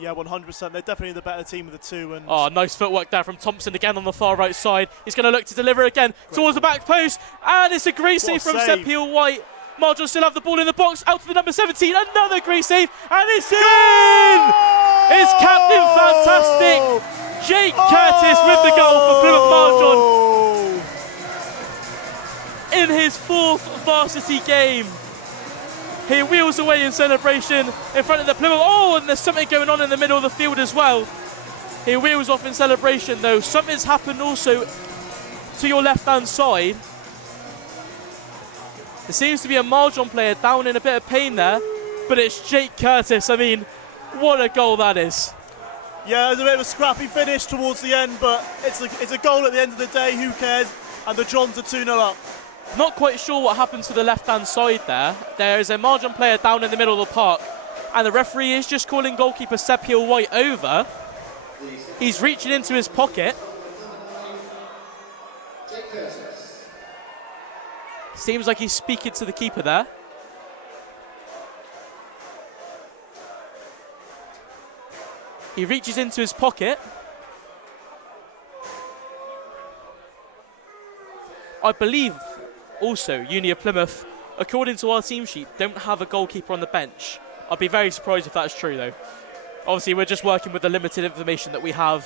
Yeah, 100%. They're definitely the better team of the two. And oh, nice footwork there from Thompson again on the far right side. He's going to look to deliver again towards the back post, and it's a great save from Seb Heal-White. Marjon still have the ball in the box, out to the number 17, another great save, and it's in! It's Captain Fantastic, Jake Curtis with the goal for Plymouth Marjon. In his 4th varsity game. He wheels away in celebration in front of the Plymouth. Oh, and there's something going on in the middle of the field as well. He wheels off in celebration, though. Something's happened also to your left-hand side. There seems to be a Marjon player down in a bit of pain there, but it's Jake Curtis. I mean, what a goal that is. Yeah, it was a bit of a scrappy finish towards the end, but it's a goal at the end of the day. Who cares? And the Johns are 2-0 up. Not quite sure what happened to the left-hand side there. There is a Marjon player down in the middle of the park, and the referee is just calling goalkeeper Seb Heal-White over. He's reaching into his pocket. Seems like he's speaking to the keeper there. He reaches into his pocket. I believe also Uni of Plymouth, according to our team sheet, don't have a goalkeeper on the bench. I'd be very surprised if that's true, though. Obviously, we're just working with the limited information that we have,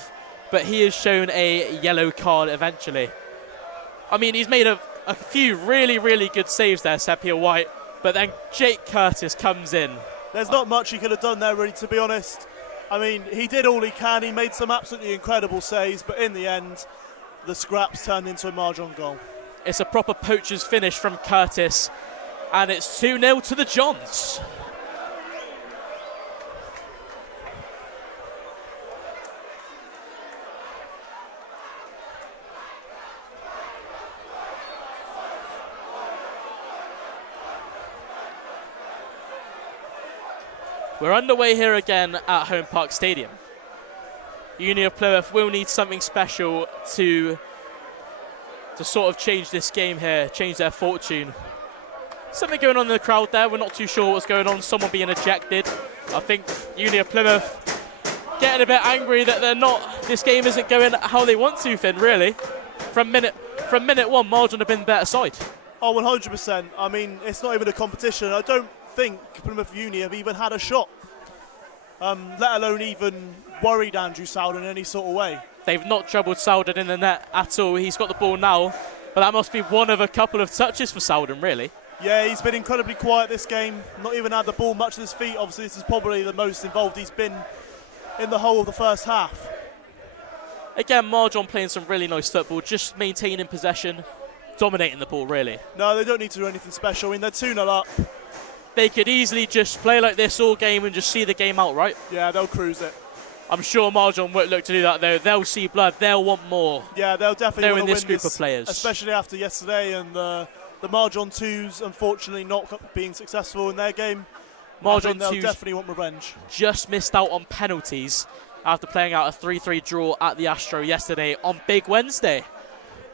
but he is shown a yellow card eventually. I mean, he's made a few really, really good saves there, Sepia White, but then Jake Curtis comes in. There's not much he could have done there, really, to be honest. I mean, he did all he can. He made some absolutely incredible saves, but in the end, the scraps turned into a Marjon goal. It's a proper poacher's finish from Curtis, and it's 2-0 to the Johns. We're underway here again at Home Park Stadium. Uni of Plymouth will need something special to sort of change this game here, change their fortune. Something going on in the crowd there. We're not too sure what's going on. Someone being ejected. I think Uni of Plymouth getting a bit angry that this game isn't going how they want to, Finn, really. From minute one, Marjon have been the better side. Oh, 100%. I mean, it's not even a competition. I don't think Plymouth Uni have even had a shot, let alone even worried Andrew Sowden in any sort of way. They've not troubled Sowden in the net at all. He's got the ball now, but that must be one of a couple of touches for Sowden, really. Yeah, he's been incredibly quiet this game, not even had the ball much at his feet. Obviously, this is probably the most involved he's been in the whole of the first half. Again, Marjon playing some really nice football, just maintaining possession, dominating the ball, really. No, they don't need to do anything special. I mean, they're 2-0 up. They could easily just play like this all game and just see the game out, right? Yeah, they'll cruise it. I'm sure Marjon won't look to do that, though. They'll see blood. They'll want more. Yeah, they'll definitely want to win this group of players. Especially after yesterday and the Marjon 2s, unfortunately, not being successful in their game. Marjon they'll 2s definitely want revenge. Just missed out on penalties after playing out a 3-3 draw at the Astro yesterday on Big Wednesday,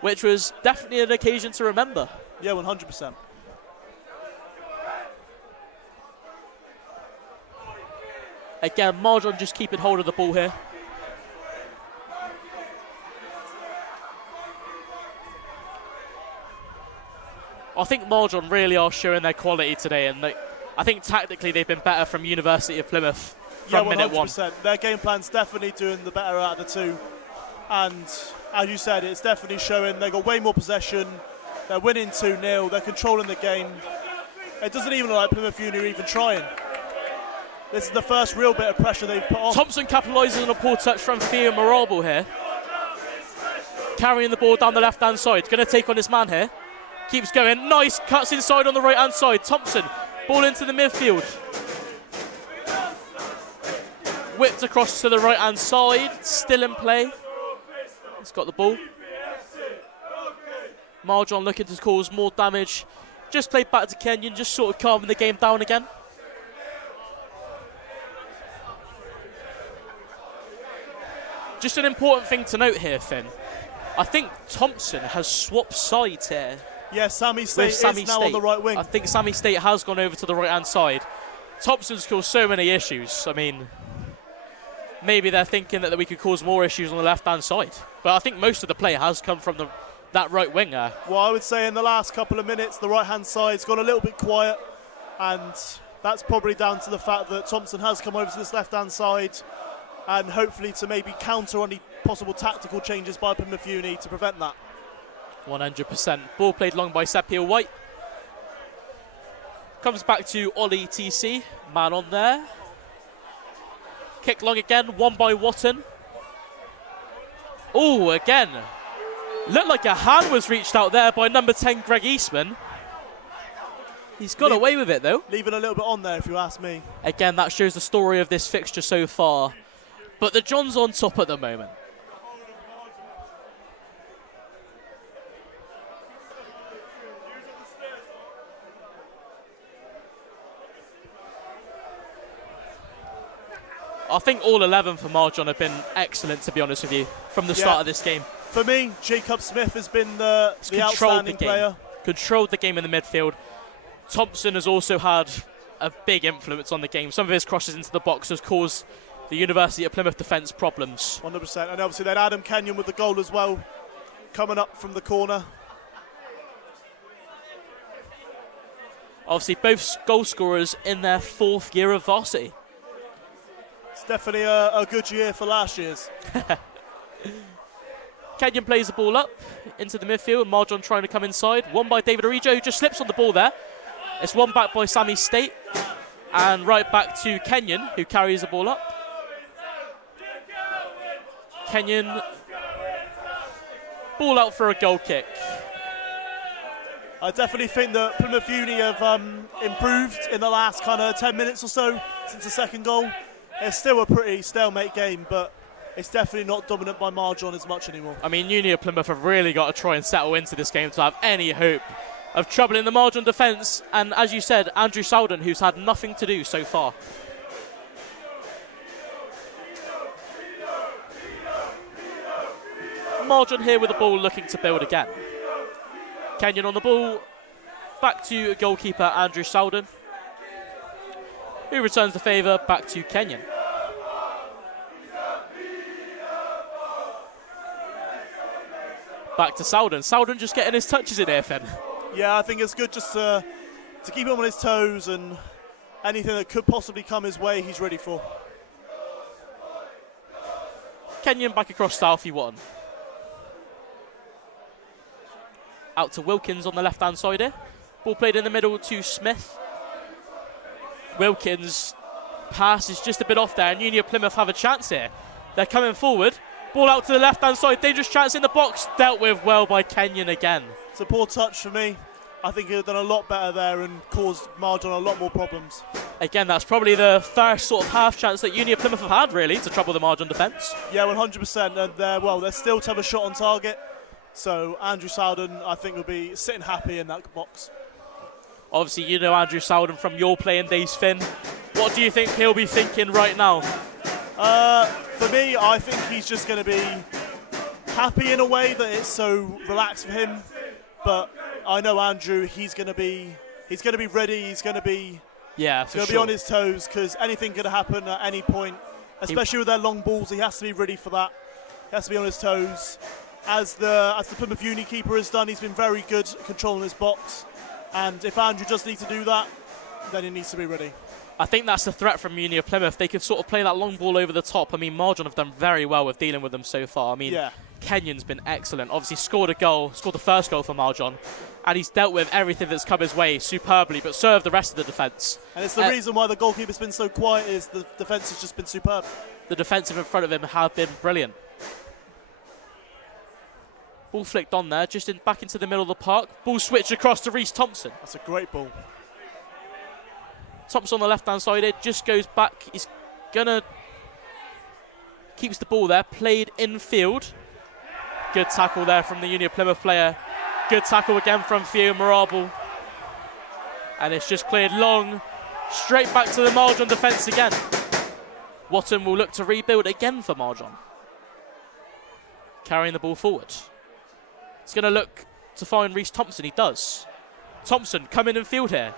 which was definitely an occasion to remember. Yeah, 100%. Again, Marjon just keeping hold of the ball here. I think Marjon really are showing their quality today, and I think tactically they've been better from University of Plymouth from minute one. Their game plan's definitely doing the better out of the two. And as you said, it's definitely showing. They've got way more possession. They're winning 2-0. They're controlling the game. It doesn't even look like Plymouth Uni are even trying. This is the first real bit of pressure they've put on. Thompson capitalises on a poor touch from Theo Marable here. Carrying the ball down the left-hand side. Going to take on his man here. Keeps going. Nice. Cuts inside on the right-hand side. Thompson. Ball into the midfield. Whipped across to the right-hand side. Still in play. He's got the ball. Marjon looking to cause more damage. Just played back to Kenyon. Just sort of calming the game down again. Just an important thing to note here, Finn. I think Thompson has swapped sides here. Yeah, Sammy State is now on the right wing. I think Sammy State has gone over to the right-hand side. Thompson's caused so many issues. I mean, maybe they're thinking that we could cause more issues on the left-hand side. But I think most of the play has come from that right winger. Well, I would say in the last couple of minutes, the right-hand side's gone a little bit quiet. And that's probably down to the fact that Thompson has come over to this left-hand side. And hopefully to maybe counter any possible tactical changes by Plymouth Uni to prevent that. 100%. Ball played long by Sepia White. Comes back to Ollie TC. Man on there. Kick long again, won by Watton. Oh, again. Looked like a hand was reached out there by number 10, Greg Eastman. He's got away with it, though. Leaving a little bit on there, if you ask me. Again, that shows the story of this fixture so far. But the Johns on top at the moment. I think all 11 for Marjon have been excellent, to be honest with you, from the start of this game. For me, Jacob Smith has been the outstanding player. Controlled the game in the midfield. Thompson has also had a big influence on the game. Some of his crosses into the box has caused the University of Plymouth defence problems. 100%. And obviously then Adam Kenyon with the goal as well, coming up from the corner. Obviously both goal scorers in their 4th year of varsity. It's definitely a good year for last year's. Kenyon plays the ball up into the midfield. Marjon trying to come inside. Won by David Orijo, who just slips on the ball there. It's won back by Sammy State. And right back to Kenyon, who carries the ball up. Kenyon, ball out for a goal kick. I definitely think that Plymouth Uni have improved in the last kind of 10 minutes or so since the second goal. It's still a pretty stalemate game, but it's definitely not dominant by Marjon as much anymore. I mean, Uni of Plymouth have really got to try and settle into this game to have any hope of troubling the Marjon defence. And as you said, Andrew Sowden, who's had nothing to do so far. Marjon here with the ball, looking to build again. Kenyon on the ball, back to goalkeeper Andrew Sowden, who returns the favour back to Kenyon. Back to Sowden. Sowden just getting his touches in here, Finn. Yeah, I think it's good just to keep him on his toes, and anything that could possibly come his way, he's ready for. Kenyon back across Southie 1. Out to Wilkins on the left-hand side here. Ball played in the middle to Smith. Wilkins' pass is just a bit off there, and Union Plymouth have a chance here. They're coming forward. Ball out to the left-hand side. Dangerous chance in the box. Dealt with well by Kenyon again. It's a poor touch for me. I think he'd have done a lot better there and caused Marjon a lot more problems. Again, that's probably the first sort of half chance that Union Plymouth have had, really, to trouble the Marjon defence. Yeah, 100%. And they're still to have a shot on target. So Andrew Sowden, I think, will be sitting happy in that box. Obviously, you know Andrew Sowden from your playing days, Finn. What do you think he'll be thinking right now? For me, I think he's just going to be happy in a way that it's so relaxed for him. But I know Andrew, he's going to be ready. He's going to be be on his toes, because anything could happen at any point, especially with their long balls. He has to be ready for that. He has to be on his toes. As the Plymouth Uni keeper has done, he's been very good at controlling his box. And if Andrew does need to do that, then he needs to be ready. I think that's the threat from Uni of Plymouth. They could sort of play that long ball over the top. I mean, Marjon have done very well with dealing with them so far. I mean, Kenyon's been excellent. Obviously scored the first goal for Marjon, and he's dealt with everything that's come his way superbly, but so have the rest of the defence. And it's the reason why the goalkeeper's been so quiet, is the defence has just been superb. The defensive in front of him have been brilliant. Ball flicked on there, back into the middle of the park. Ball switched across to Reece Thompson. That's a great ball. Thompson on the left-hand side here, just goes back. He's keeps the ball there, played infield. Good tackle there from the Union Plymouth player. Good tackle again from Theo Marable. And it's just cleared long, straight back to the Marjon defence again. Watton will look to rebuild again for Marjon. Carrying the ball forward. He's going to look to find Reece Thompson. He does. Thompson coming in field here.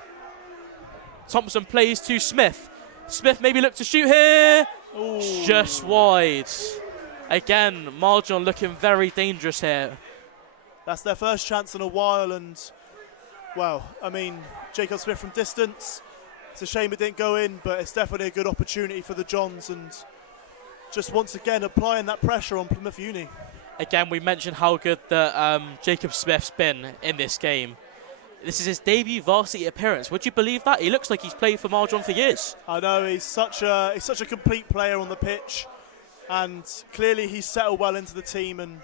Thompson plays to Smith. Smith maybe look to shoot here. Ooh. Just wide. Again, Marjon looking very dangerous here. That's their first chance in a while, and, well, I mean, Jacob Smith from distance. It's a shame it didn't go in, but it's definitely a good opportunity for the Johns, and just once again applying that pressure on Plymouth Uni. Again, we mentioned how good that Jacob Smith's been in this game. This is his debut varsity appearance. Would you believe that? He looks like he's played for Marjon for years. I know, he's such a complete player on the pitch, and clearly he's settled well into the team, and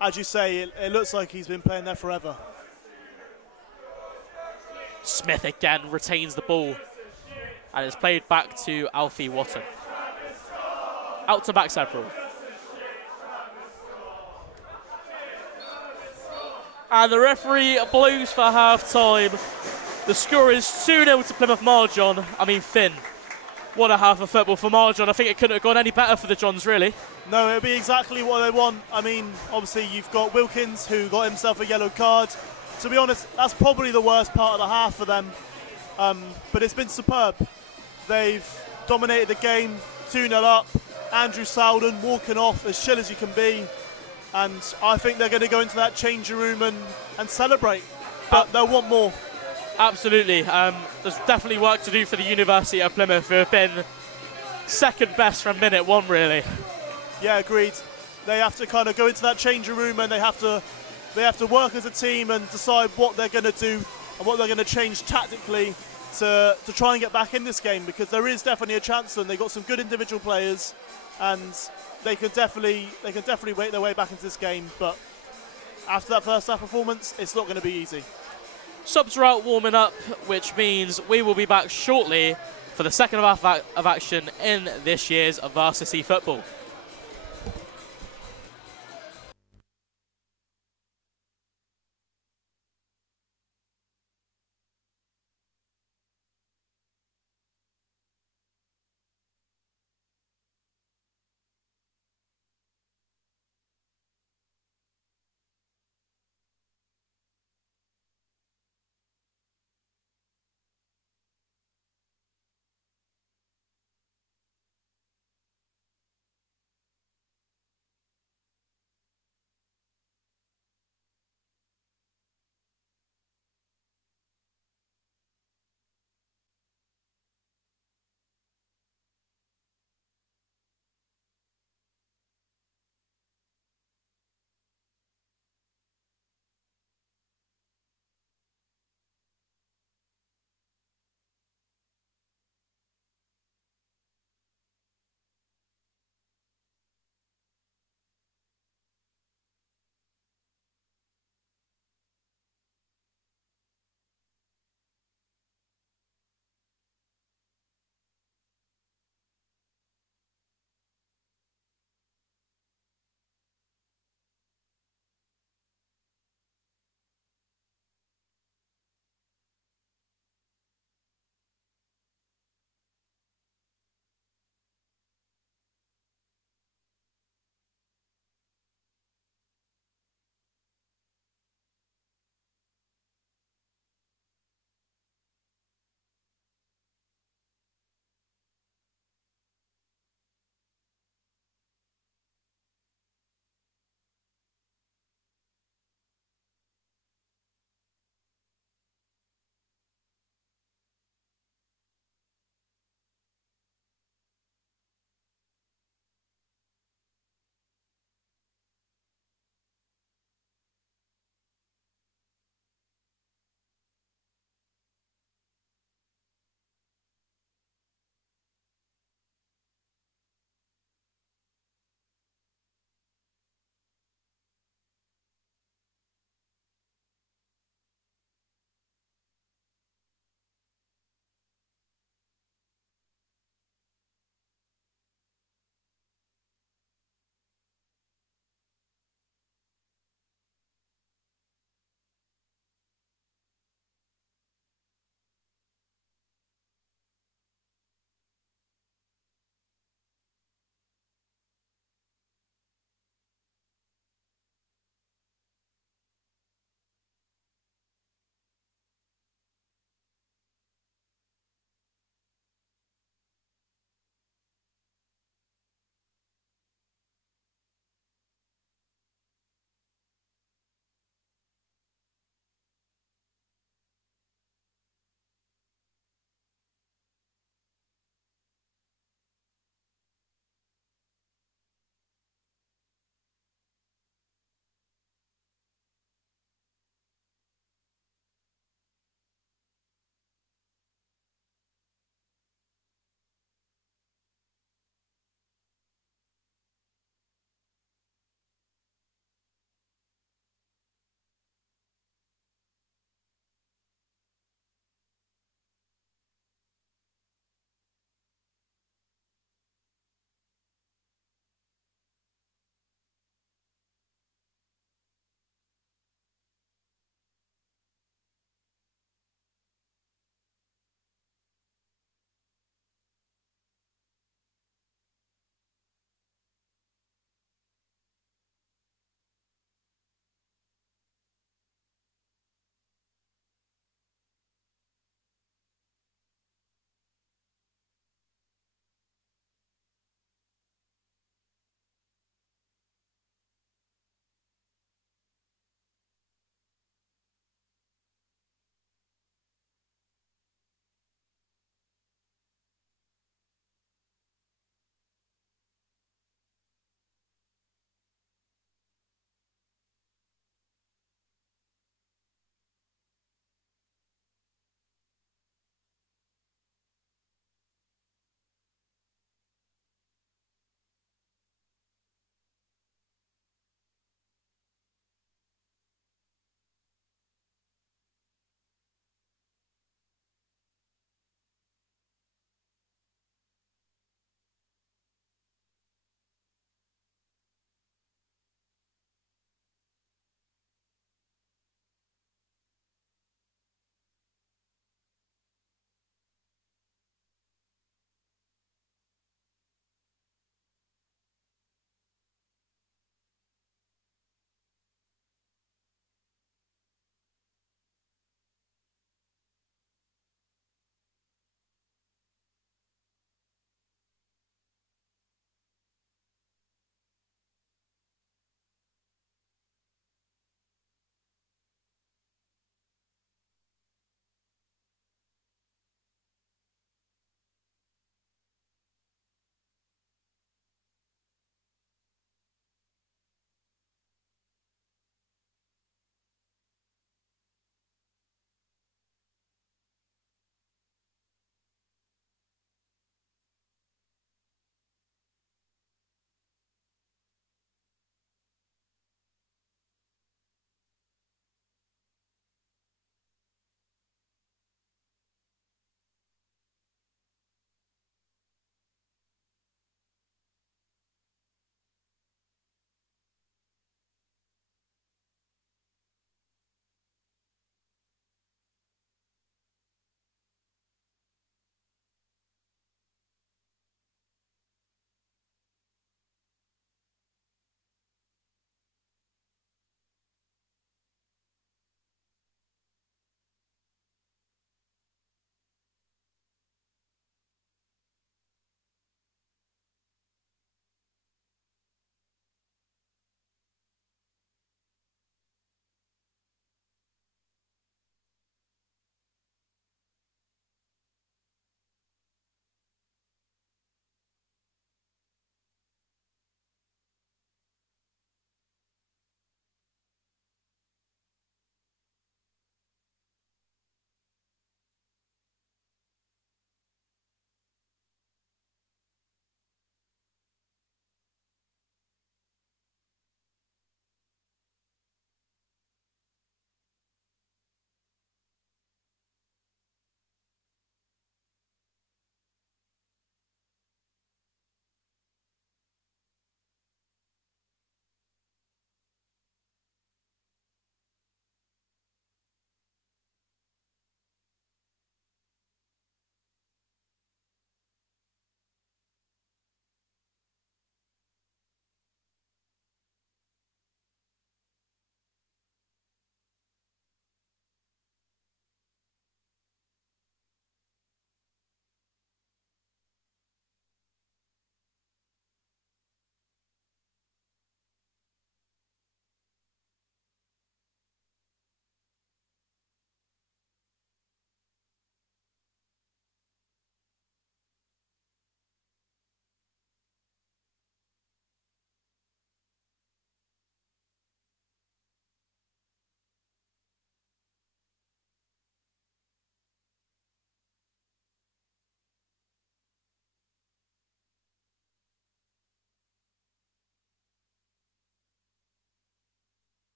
as you say, it looks like he's been playing there forever. Smith again retains the ball, and it's played back to Alfie Watton. Out to back several. And the referee blows for half-time. The score is 2-0 to Plymouth Marjon. I mean, Finn, what a half of football for Marjon. I think it couldn't have gone any better for the Johns, really. No, it'll be exactly what they want. I mean, obviously, you've got Wilkins, who got himself a yellow card. To be honest, that's probably the worst part of the half for them. But it's been superb. They've dominated the game, 2-0 up. Andrew Sowden walking off as chill as you can be. And I think they're going to go into that changing room and celebrate. But they'll want more. Absolutely. There's definitely work to do for the University of Plymouth, who have been second best from minute one, really. Yeah, agreed. they have to kind of go into that changing room and they have to work as a team and decide what they're going to do and what they're going to change tactically to try and get back in this game, because there is definitely a chance for them. They've got some good individual players and they can definitely make their way back into this game. But after that first half performance, it's not going to be easy. Subs are out warming up, which means we will be back shortly for the second half of action in this year's Varsity football.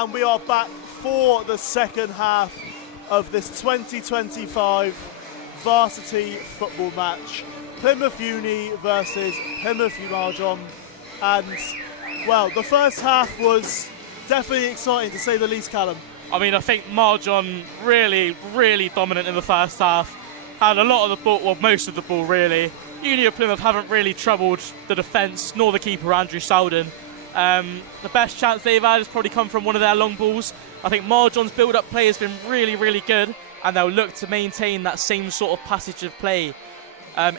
and we are back for the second half of this 2025 varsity football match. Plymouth Uni versus Plymouth Marjon. And, well, the first half was definitely exciting to say the least, Callum. I mean, I think Marjon really, really dominant in the first half. Had a lot of the ball, well, most of the ball, really. Uni of Plymouth haven't really troubled the defence, nor the keeper, Andrew Sowden. The best chance they've had has probably come from one of their long balls. I think Marjon's build-up play has been really, really good, and they'll look to maintain that same sort of passage of play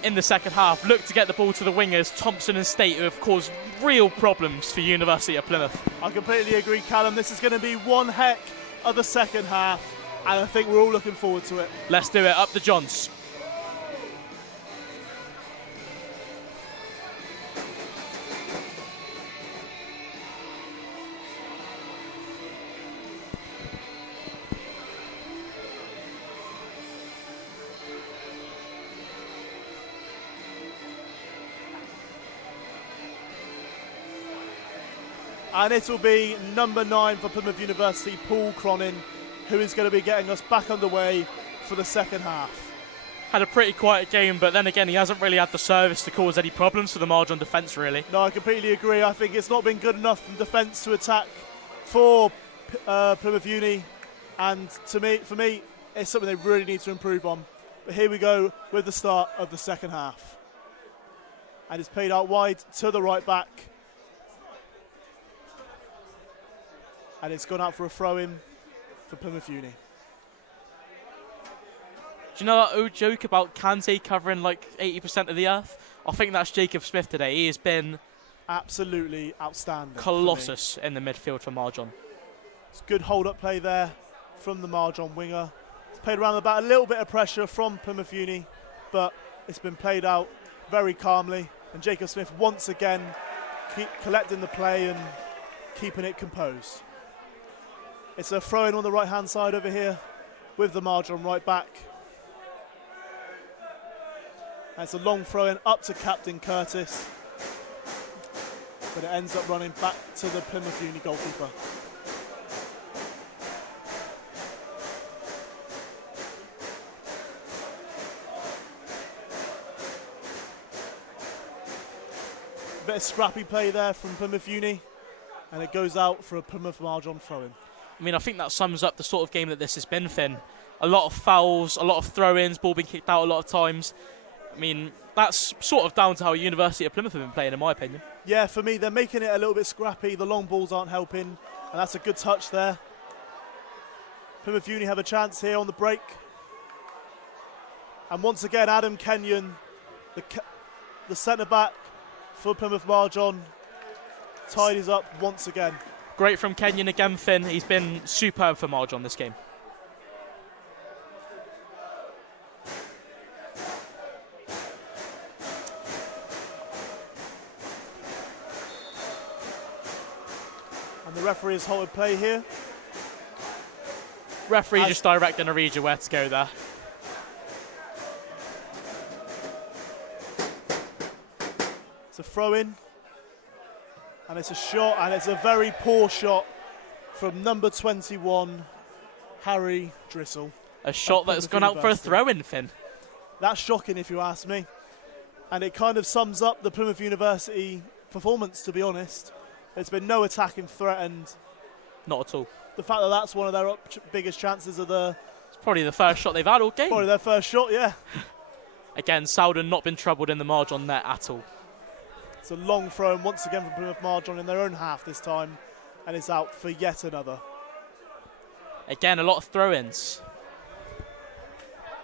in the second half. Look to get the ball to the wingers, Thompson and State, who have caused real problems for University of Plymouth. I completely agree, Callum. This is going to be one heck of a second half, and I think we're all looking forward to it. Let's do it. Up the Johns. And it will be number 9 for Plymouth University, Paul Cronin, who is going to be getting us back underway for the second half. Had a pretty quiet game, but then again, he hasn't really had the service to cause any problems for the Marjon defence, really. No, I completely agree. I think it's not been good enough from defence to attack for Plymouth Uni. And for me, it's something they really need to improve on. But here we go with the start of the second half. And it's played out wide to the right back. And it's gone out for a throw-in for Plymouth Uni. Do you know that old joke about Kante covering like 80% of the earth? I think that's Jacob Smith today. He has been absolutely outstanding. Colossus in the midfield for Marjon. It's good hold-up play there from the Marjon winger. It's played around about a little bit of pressure from Plymouth Uni, but it's been played out very calmly. And Jacob Smith once again keep collecting the play and keeping it composed. It's a throw-in on the right-hand side over here with the Marjon right back. And it's a long throw-in up to Captain Curtis. But it ends up running back to the Plymouth Uni goalkeeper. A bit of scrappy play there from Plymouth Uni. And it goes out for a Plymouth Marjon throw-in. I mean, I think that sums up the sort of game that this has been, Finn. A lot of fouls, a lot of throw-ins, ball being kicked out a lot of times. I mean, that's sort of down to how University of Plymouth have been playing, in my opinion. Yeah, for me, they're making it a little bit scrappy. The long balls aren't helping, and that's a good touch there. Plymouth Uni have a chance here on the break. And once again, Adam Kenyon, the centre-back for Plymouth Marjon, tidies up once again. Great from Kenyon again, Finn. He's been superb for Marjon this game. And the referee has halted play here. Referee just directing a region where to go there. It's a throw-in. And it's a shot, and it's a very poor shot from number 21, Harry Drissel. A shot that's gone out for a throw-in, Finn. That's shocking, if you ask me. And it kind of sums up the Plymouth University performance, to be honest. There's been no attacking threat, and not at all. The fact that that's one of their biggest chances of the... It's probably the first shot they've had all game. Probably their first shot, yeah. Again, Sowden not been troubled in the Marjon net at all. It's a long throw, and once again from Plymouth Marjon in their own half this time, and it's out for yet another. Again, a lot of throw-ins.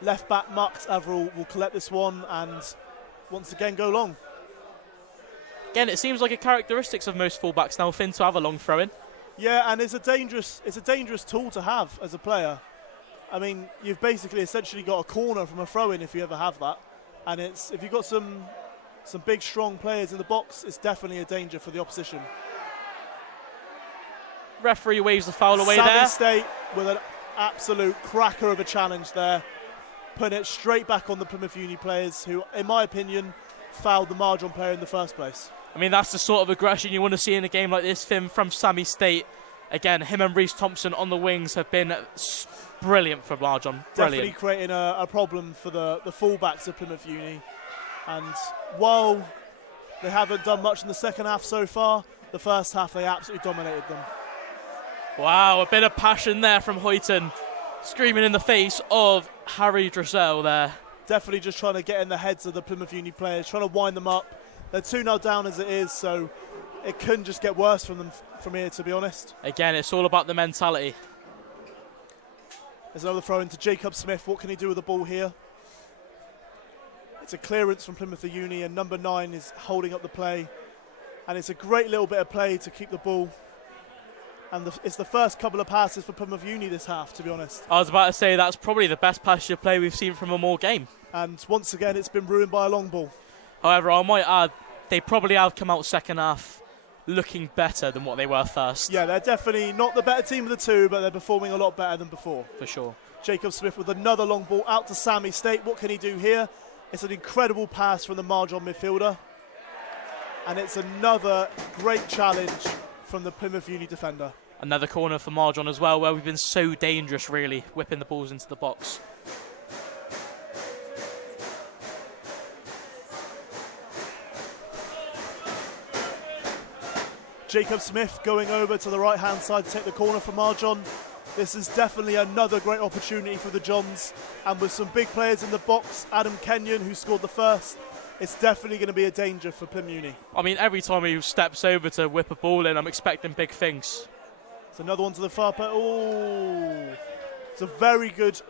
Left back Max Averill will collect this one and once again go long. Again, it seems like a characteristics of most fullbacks now, Finn, to have a long throw-in. Yeah, and it's a dangerous tool to have as a player. I mean, you've basically essentially got a corner from a throw-in if you ever have that, and it's if you've got some big, strong players in the box, it's definitely a danger for the opposition. Referee waves the foul away Sammy there. State with an absolute cracker of a challenge there, putting it straight back on the Plymouth Uni players who, in my opinion, fouled the Marjon player in the first place. I mean, that's the sort of aggression you want to see in a game like this, Finn, from Sammy State. Again, him and Reece Thompson on the wings have been brilliant for Marjon. Definitely creating a problem for the fullbacks of Plymouth Uni. And while they haven't done much in the second half so far, the first half they absolutely dominated them. Wow, a bit of passion there from Hoyton, screaming in the face of Harry Dressel there. Definitely just trying to get in the heads of the Plymouth Uni players, trying to wind them up. They're 2-0 down as it is, so it couldn't just get worse from them from here, to be honest. Again, it's all about the mentality. There's another throw into Jacob Smith. What can he do with the ball here? It's a clearance from Plymouth Uni, and number 9 is holding up the play. And it's a great little bit of play to keep the ball. And it's the first couple of passes for Plymouth Uni this half, to be honest. I was about to say that's probably the best passage play we've seen from them all game. And once again, it's been ruined by a long ball. However, I might add, they probably have come out second half looking better than what they were first. Yeah, they're definitely not the better team of the two, but they're performing a lot better than before. For sure. Jacob Smith with another long ball out to Sammy State. What can he do here? It's an incredible pass from the Marjon midfielder. And it's another great challenge from the Plymouth Uni defender. Another corner for Marjon as well, where we've been so dangerous, really, whipping the balls into the box. Jacob Smith going over to the right-hand side to take the corner for Marjon. This is definitely another great opportunity for the Johns. And with some big players in the box, Adam Kenyon, who scored the first, it's definitely going to be a danger for Plymouth Uni. I mean, every time he steps over to whip a ball in, I'm expecting big things. It's another one to the far post. Oh, it's a very good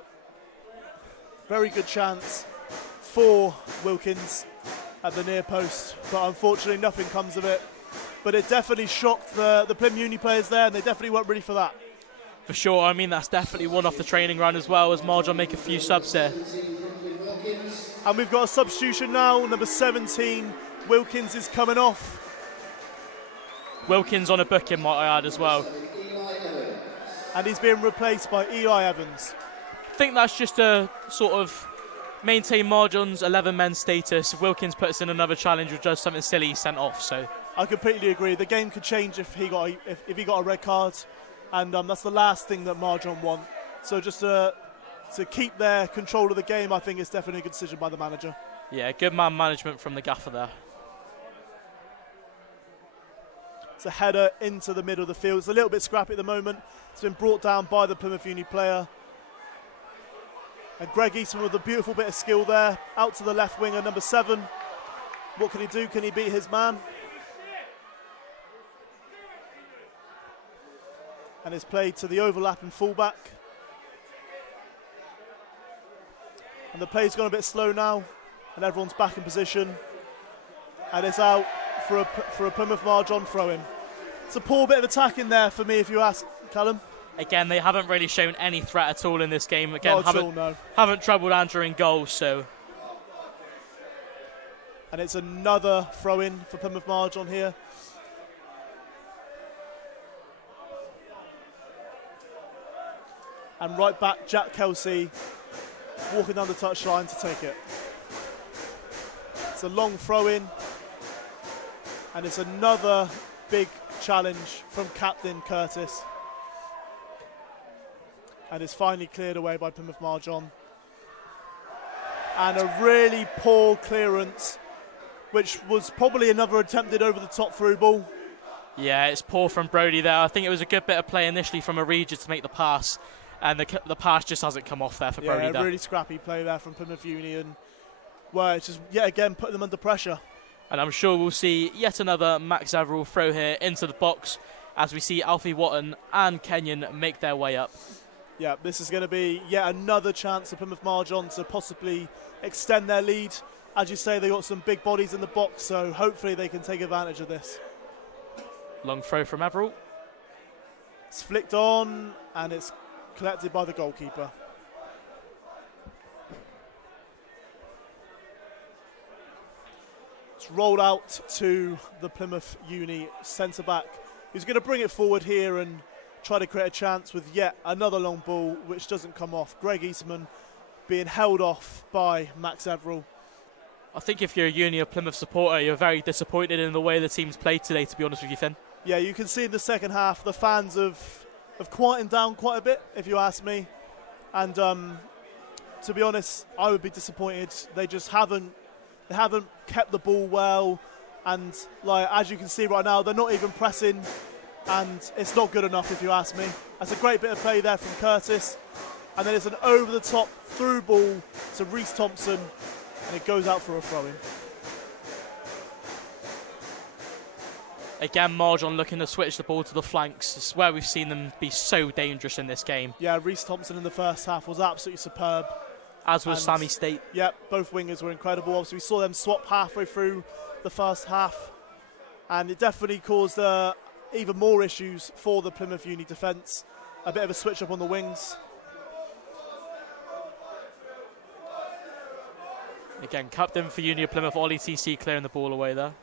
chance for Wilkins at the near post. But unfortunately, nothing comes of it. But it definitely shocked the Plymouth Uni players there, and they definitely weren't ready for that. For sure, I mean, that's definitely one off the training run as well, as Marjon make a few subs here. And we've got a substitution now, number 17, Wilkins is coming off. Wilkins on a booking, might I add, as well. And he's being replaced by Eli Evans. I think that's just a sort of maintain Marjon's 11-men status. Wilkins puts in another challenge or does something silly, he's sent off. So I completely agree. The game could change if he got a red card. And that's the last thing that Marjon want. So just to keep their control of the game, I think it's definitely a good decision by the manager. Yeah, good man management from the gaffer there. It's a header into the middle of the field. It's a little bit scrappy at the moment. It's been brought down by the Plymouth Uni player. And Greg Eastman with a beautiful bit of skill there. Out to the left winger, number 7. What can he do? Can he beat his man? And it's played to the overlapping fullback. And the play's gone a bit slow now, and everyone's back in position. And it's out for a Plymouth Marjon throw-in. It's a poor bit of attack in there for me, if you ask, Callum. Again, they haven't really shown any threat at all in this game. Again, Not at all, no. Haven't troubled answering goals, so. And it's another throw-in for Plymouth Marjon here. And right back, Jack Kelsey walking down the touchline to take it. It's a long throw-in, and it's another big challenge from captain Curtis. And it's finally cleared away by Plymouth Marjon. And a really poor clearance, which was probably another attempted over-the-top through ball. Yeah, it's poor from Brody there. I think it was a good bit of play initially from Arija to make the pass. And the pass just hasn't come off there for Brody. Yeah, really scrappy play there from Plymouth Uni, and well, it's just yet again putting them under pressure. And I'm sure we'll see yet another Max Averill throw here into the box as we see Alfie Watton and Kenyon make their way up. Yeah, this is going to be yet another chance for Plymouth Marjon to possibly extend their lead. As you say, they've got some big bodies in the box, so hopefully they can take advantage of this. Long throw from Averill. It's flicked on, and it's collected by the goalkeeper. It's rolled out to the Plymouth Uni centre-back, who's going to bring it forward here and try to create a chance with yet another long ball, which doesn't come off. Greg Eastman being held off by Max Averill. I think if you're a Uni or Plymouth supporter, you're very disappointed in the way the team's played today, to be honest with you, Finn. Yeah, you can see in the second half the fans have quietened down quite a bit, if you ask me. And to be honest, I would be disappointed. They just haven't kept the ball well, and like as you can see right now, they're not even pressing, and it's not good enough, if you ask me. That's a great bit of play there from Curtis, and then it's an over-the-top through ball to Reese Thompson, and it goes out for a throw-in. Again, Marjon looking to switch the ball to the flanks. It's where we've seen them be so dangerous in this game. Yeah, Reese Thompson in the first half was absolutely superb. As was Sammy State. Yep, both wingers were incredible. Obviously, we saw them swap halfway through the first half, and it definitely caused even more issues for the Plymouth Uni defence. A bit of a switch up on the wings. Again, captain for Uni of Plymouth, Ollie TC clearing the ball away there.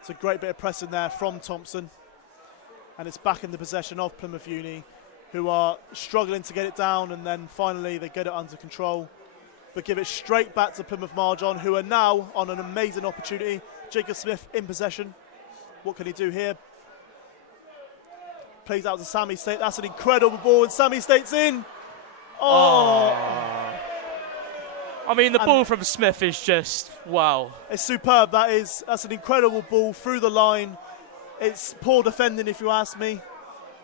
It's a great bit of pressing there from Thompson, and it's back in the possession of Plymouth Uni, who are struggling to get it down, and then finally they get it under control, but give it straight back to Plymouth Marjon, who are now on an amazing opportunity. Jacob Smith in possession. What can he do here? Plays out to Sammy State. That's an incredible ball, and Sammy State's in. Oh. I mean, the ball from Smith is just, wow. It's superb. That's an incredible ball through the line. It's poor defending, if you ask me,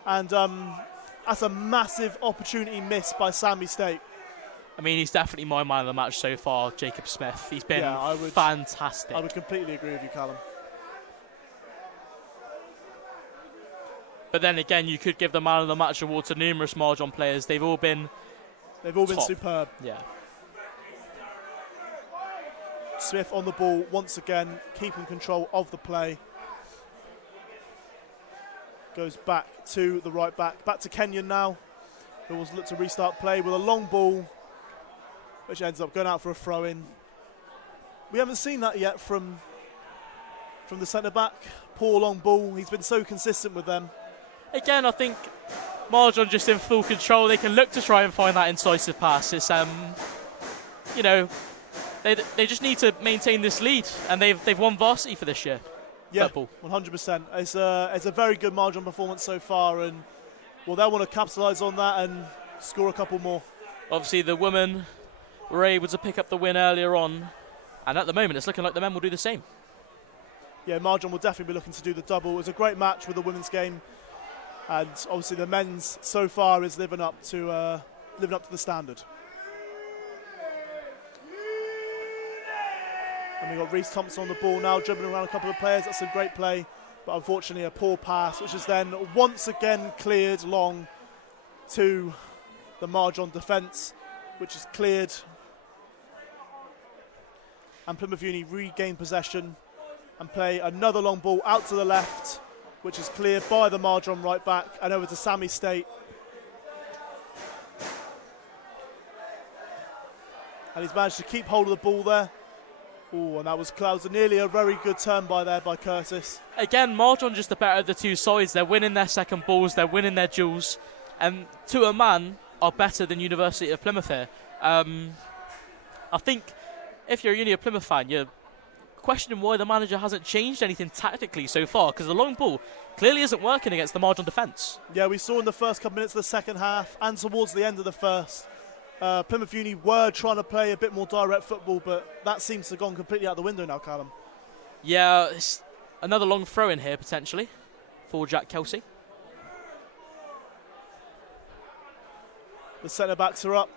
and that's a massive opportunity missed by Sammy State. I mean, he's definitely my man of the match so far, Jacob Smith. He's been fantastic. I would completely agree with you, Callum. But then again, you could give the man of the match award to numerous Marjon players. They've all been top. Superb. Yeah. Smith on the ball once again, keeping control of the play. Goes back to the right back to Kenyon now, who will look to restart play with a long ball, which ends up going out for a throw-in. We haven't seen that yet from the centre-back. Poor long ball. He's been so consistent with them. Again, I think Marjon just in full control. They can look to try and find that incisive pass. It's you know, they just need to maintain this lead, and they've won Varsity for this year. Yeah, 100%. It's a very good Marjon performance so far, and well, they'll want to capitalise on that and score a couple more. Obviously, the women were able to pick up the win earlier on, and at the moment, it's looking like the men will do the same. Yeah, Marjon will definitely be looking to do the double. It was a great match with the women's game, and obviously the men's so far is living up to the standard. And we've got Reese Thompson on the ball now, dribbling around a couple of players. That's a great play, but unfortunately a poor pass, which is then once again cleared long to the Marjon defence, which is cleared. And Plymouth Uni regain possession and play another long ball out to the left, which is cleared by the Marjon right back and over to Sammy State. And he's managed to keep hold of the ball there. Oh, and that was nearly a very good turn by Curtis. Again, Marjon just the better of the two sides. They're winning their second balls, they're winning their duels, and to a man are better than University of Plymouth here. I think if you're a Uni of Plymouth fan, you're questioning why the manager hasn't changed anything tactically so far, because the long ball clearly isn't working against the Marjon defence. Yeah, we saw in the first couple minutes of the second half and towards the end of the first, Plymouth Uni were trying to play a bit more direct football, but that seems to have gone completely out the window now, Callum. Yeah, it's another long throw in here potentially for Jack Kelsey. The centre-backs are up.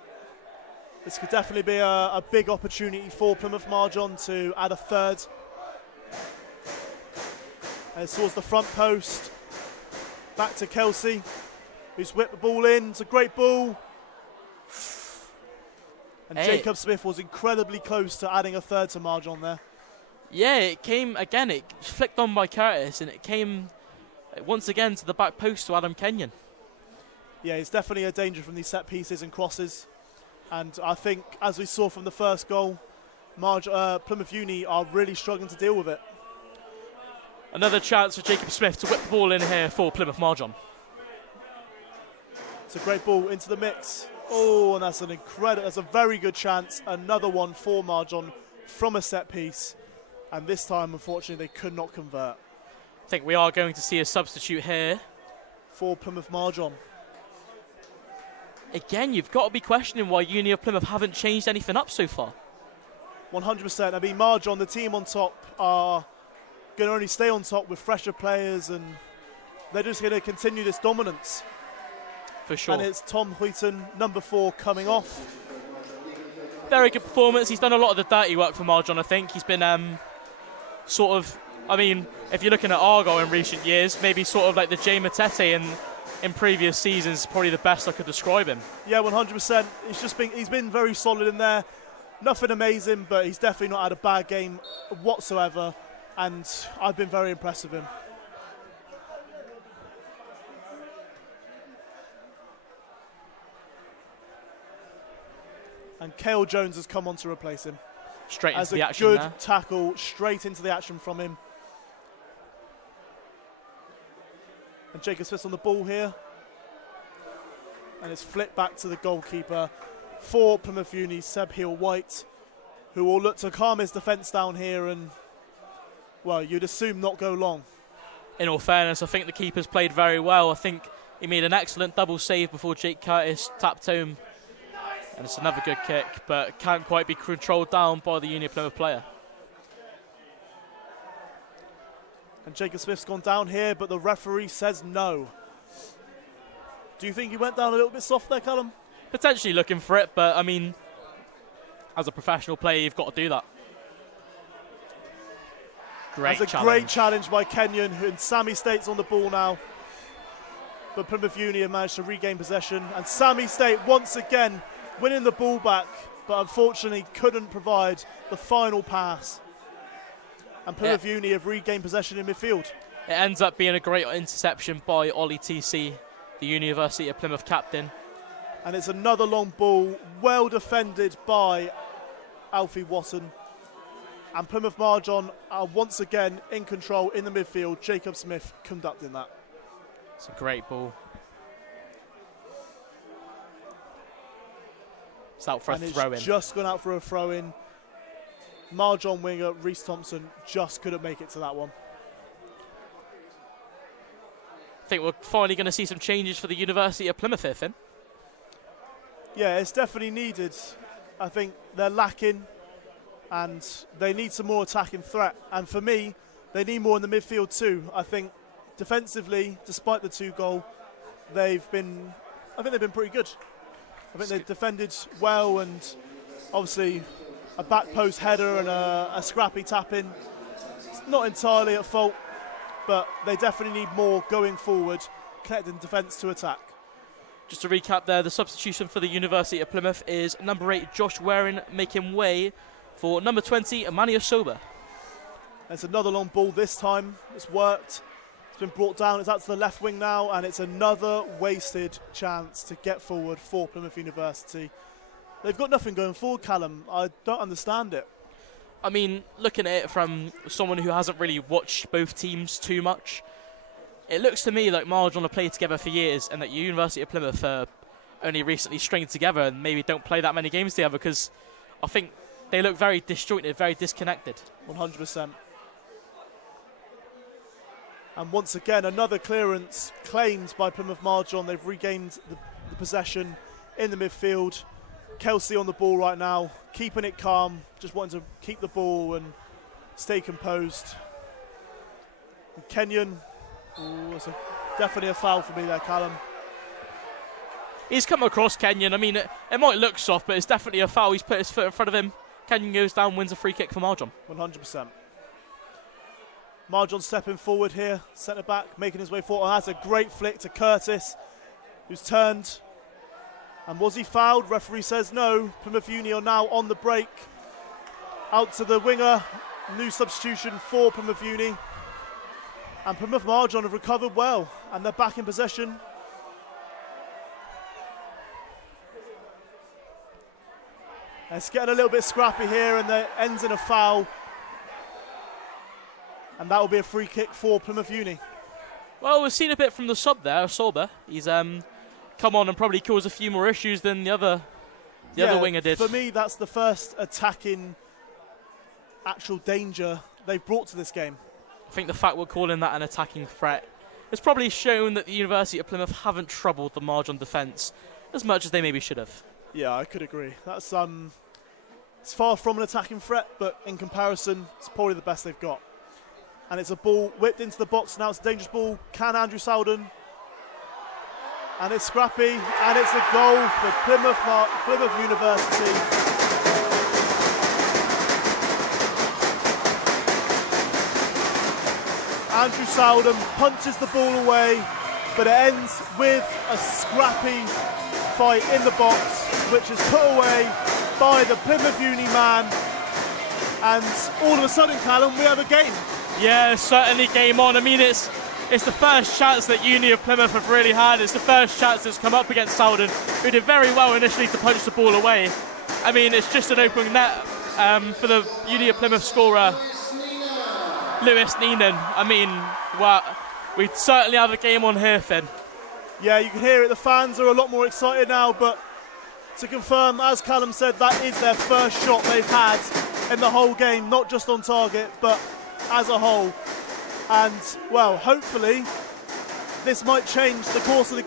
This could definitely be a big opportunity for Plymouth Marjon to add a third. And it's towards the front post. Back to Kelsey, who's whipped the ball in. It's a great ball. And Jacob Smith was incredibly close to adding a third to Marjon there. Yeah, it came again. It flicked on by Curtis, and it came once again to the back post to Adam Kenyon. Yeah, he's definitely a danger from these set pieces and crosses. And I think, as we saw from the first goal, Plymouth Uni are really struggling to deal with it. Another chance for Jacob Smith to whip the ball in here for Plymouth Marjon. It's a great ball into the mix. Oh, and that's that's a very good chance. Another one for Marjon from a set piece. And this time, unfortunately, they could not convert. I think we are going to see a substitute here. For Plymouth Marjon. Again, you've got to be questioning why Uni of Plymouth haven't changed anything up so far. 100%. I mean, Marjon, the team on top, are going to only stay on top with fresher players, and they're just going to continue this dominance. For sure. And it's Tom Huyton, number 4, coming off. Very good performance. He's done a lot of the dirty work for Marjon, I think. He's been sort of, I mean, if you're looking at Argyle in recent years, maybe sort of like the Jay Matete in previous seasons, probably the best I could describe him. Yeah, 100%. He's been very solid in there. Nothing amazing, but he's definitely not had a bad game whatsoever, and I've been very impressed with him. And Cale Jones has come on to replace him. Straight into the action there. As a there. good tackle, straight into the action from him. And Jacob Smith's on the ball here. And it's flipped back to the goalkeeper for Plymouth Uni, Seb Heal-White, who will look to calm his defence down here and, well, you'd assume not go long. In all fairness, I think the keeper's played very well. I think he made an excellent double save before Jake Curtis tapped home. And it's another good kick, but can't quite be controlled down by the Uni of Plymouth player. And Jacob Smith's gone down here, but the referee says no. Do you think he went down a little bit soft there, Callum? Potentially looking for it, but I mean, as a professional player, you've got to do that. Great challenge. Great challenge by Kenyon, and Sammy State's on the ball now. But Plymouth Uni have managed to regain possession, and Sammy State once again winning the ball back, but unfortunately couldn't provide the final pass. And Plymouth Uni have regained possession in midfield. It ends up being a great interception by Ollie TC, the University of Plymouth captain. And it's another long ball, well defended by Alfie Watson. And Plymouth Marjon are once again in control in the midfield. Jacob Smith conducting that. It's a great ball. It's out for a throw-in. It's just gone out for a throw-in. Marjon winger Reece Thompson just couldn't make it to that one. I think we're finally going to see some changes for the University of Plymouth here, Finn. Yeah, it's definitely needed. I think they're lacking and they need some more attacking threat. And for me, they need more in the midfield too. I think defensively, despite the 2-goal, they've been pretty good. I think they've defended well, and obviously a back post header and a scrappy tap-in. It's not entirely at fault, but they definitely need more going forward, connecting defence to attack. Just to recap there, the substitution for the University of Plymouth is number 8, Josh Waring, making way for number 20, Emmanuel Sober. It's another long ball this time. It's worked. It's been brought down. It's out to the left wing now, and it's another wasted chance to get forward for Plymouth University. They've got nothing going forward, Callum. I don't understand it. I mean, looking at it from someone who hasn't really watched both teams too much, it looks to me like Marjon have played together for years and that University of Plymouth only recently stringed together and maybe don't play that many games together, because I think they look very disjointed, very disconnected. 100%. And once again, another clearance claimed by Plymouth Marjon. They've regained the possession in the midfield. Kelsey on the ball right now, keeping it calm, just wanting to keep the ball and stay composed. And Kenyon, that's definitely a foul for me there, Callum. He's come across Kenyon. I mean, it might look soft, but it's definitely a foul. He's put his foot in front of him. Kenyon goes down, wins a free kick for Marjon. 100%. Marjon stepping forward here, centre back, making his way forward. That's a great flick to Curtis, who's turned. And was he fouled? Referee says no. Plymouth Uni are now on the break. Out to the winger. New substitution for Plymouth Uni. And Plymouth Marjon have recovered well, and they're back in possession. It's getting a little bit scrappy here, and it ends in a foul. And that will be a free kick for Plymouth Uni. Well, we've seen a bit from the sub there, Sober. He's come on and probably caused a few more issues than the other winger did. For me, that's the first attacking actual danger they've brought to this game. I think the fact we're calling that an attacking threat has probably shown that the University of Plymouth haven't troubled the Marjon defence as much as they maybe should have. Yeah, I could agree. That's it's far from an attacking threat, but in comparison, it's probably the best they've got. And it's a ball whipped into the box. Now it's a dangerous ball. Can Andrew Soudan? And it's scrappy, and it's a goal for Plymouth University. Andrew Soudan punches the ball away, but it ends with a scrappy fight in the box, which is put away by the Plymouth Uni man. And all of a sudden, Callum, we have a game. Yeah, certainly game on. I mean, it's the first chance that Uni of Plymouth have really had. It's the first chance that's come up against Soudan, who did very well initially to punch the ball away. I mean, it's just an open net for the Uni of Plymouth scorer, Lewis Neenan. I mean, well, we certainly have a game on here, Finn. Yeah, you can hear it. The fans are a lot more excited now, but to confirm, as Callum said, that is their first shot they've had in the whole game, not just on target, but as a whole. And, well, hopefully this might change the course of the game.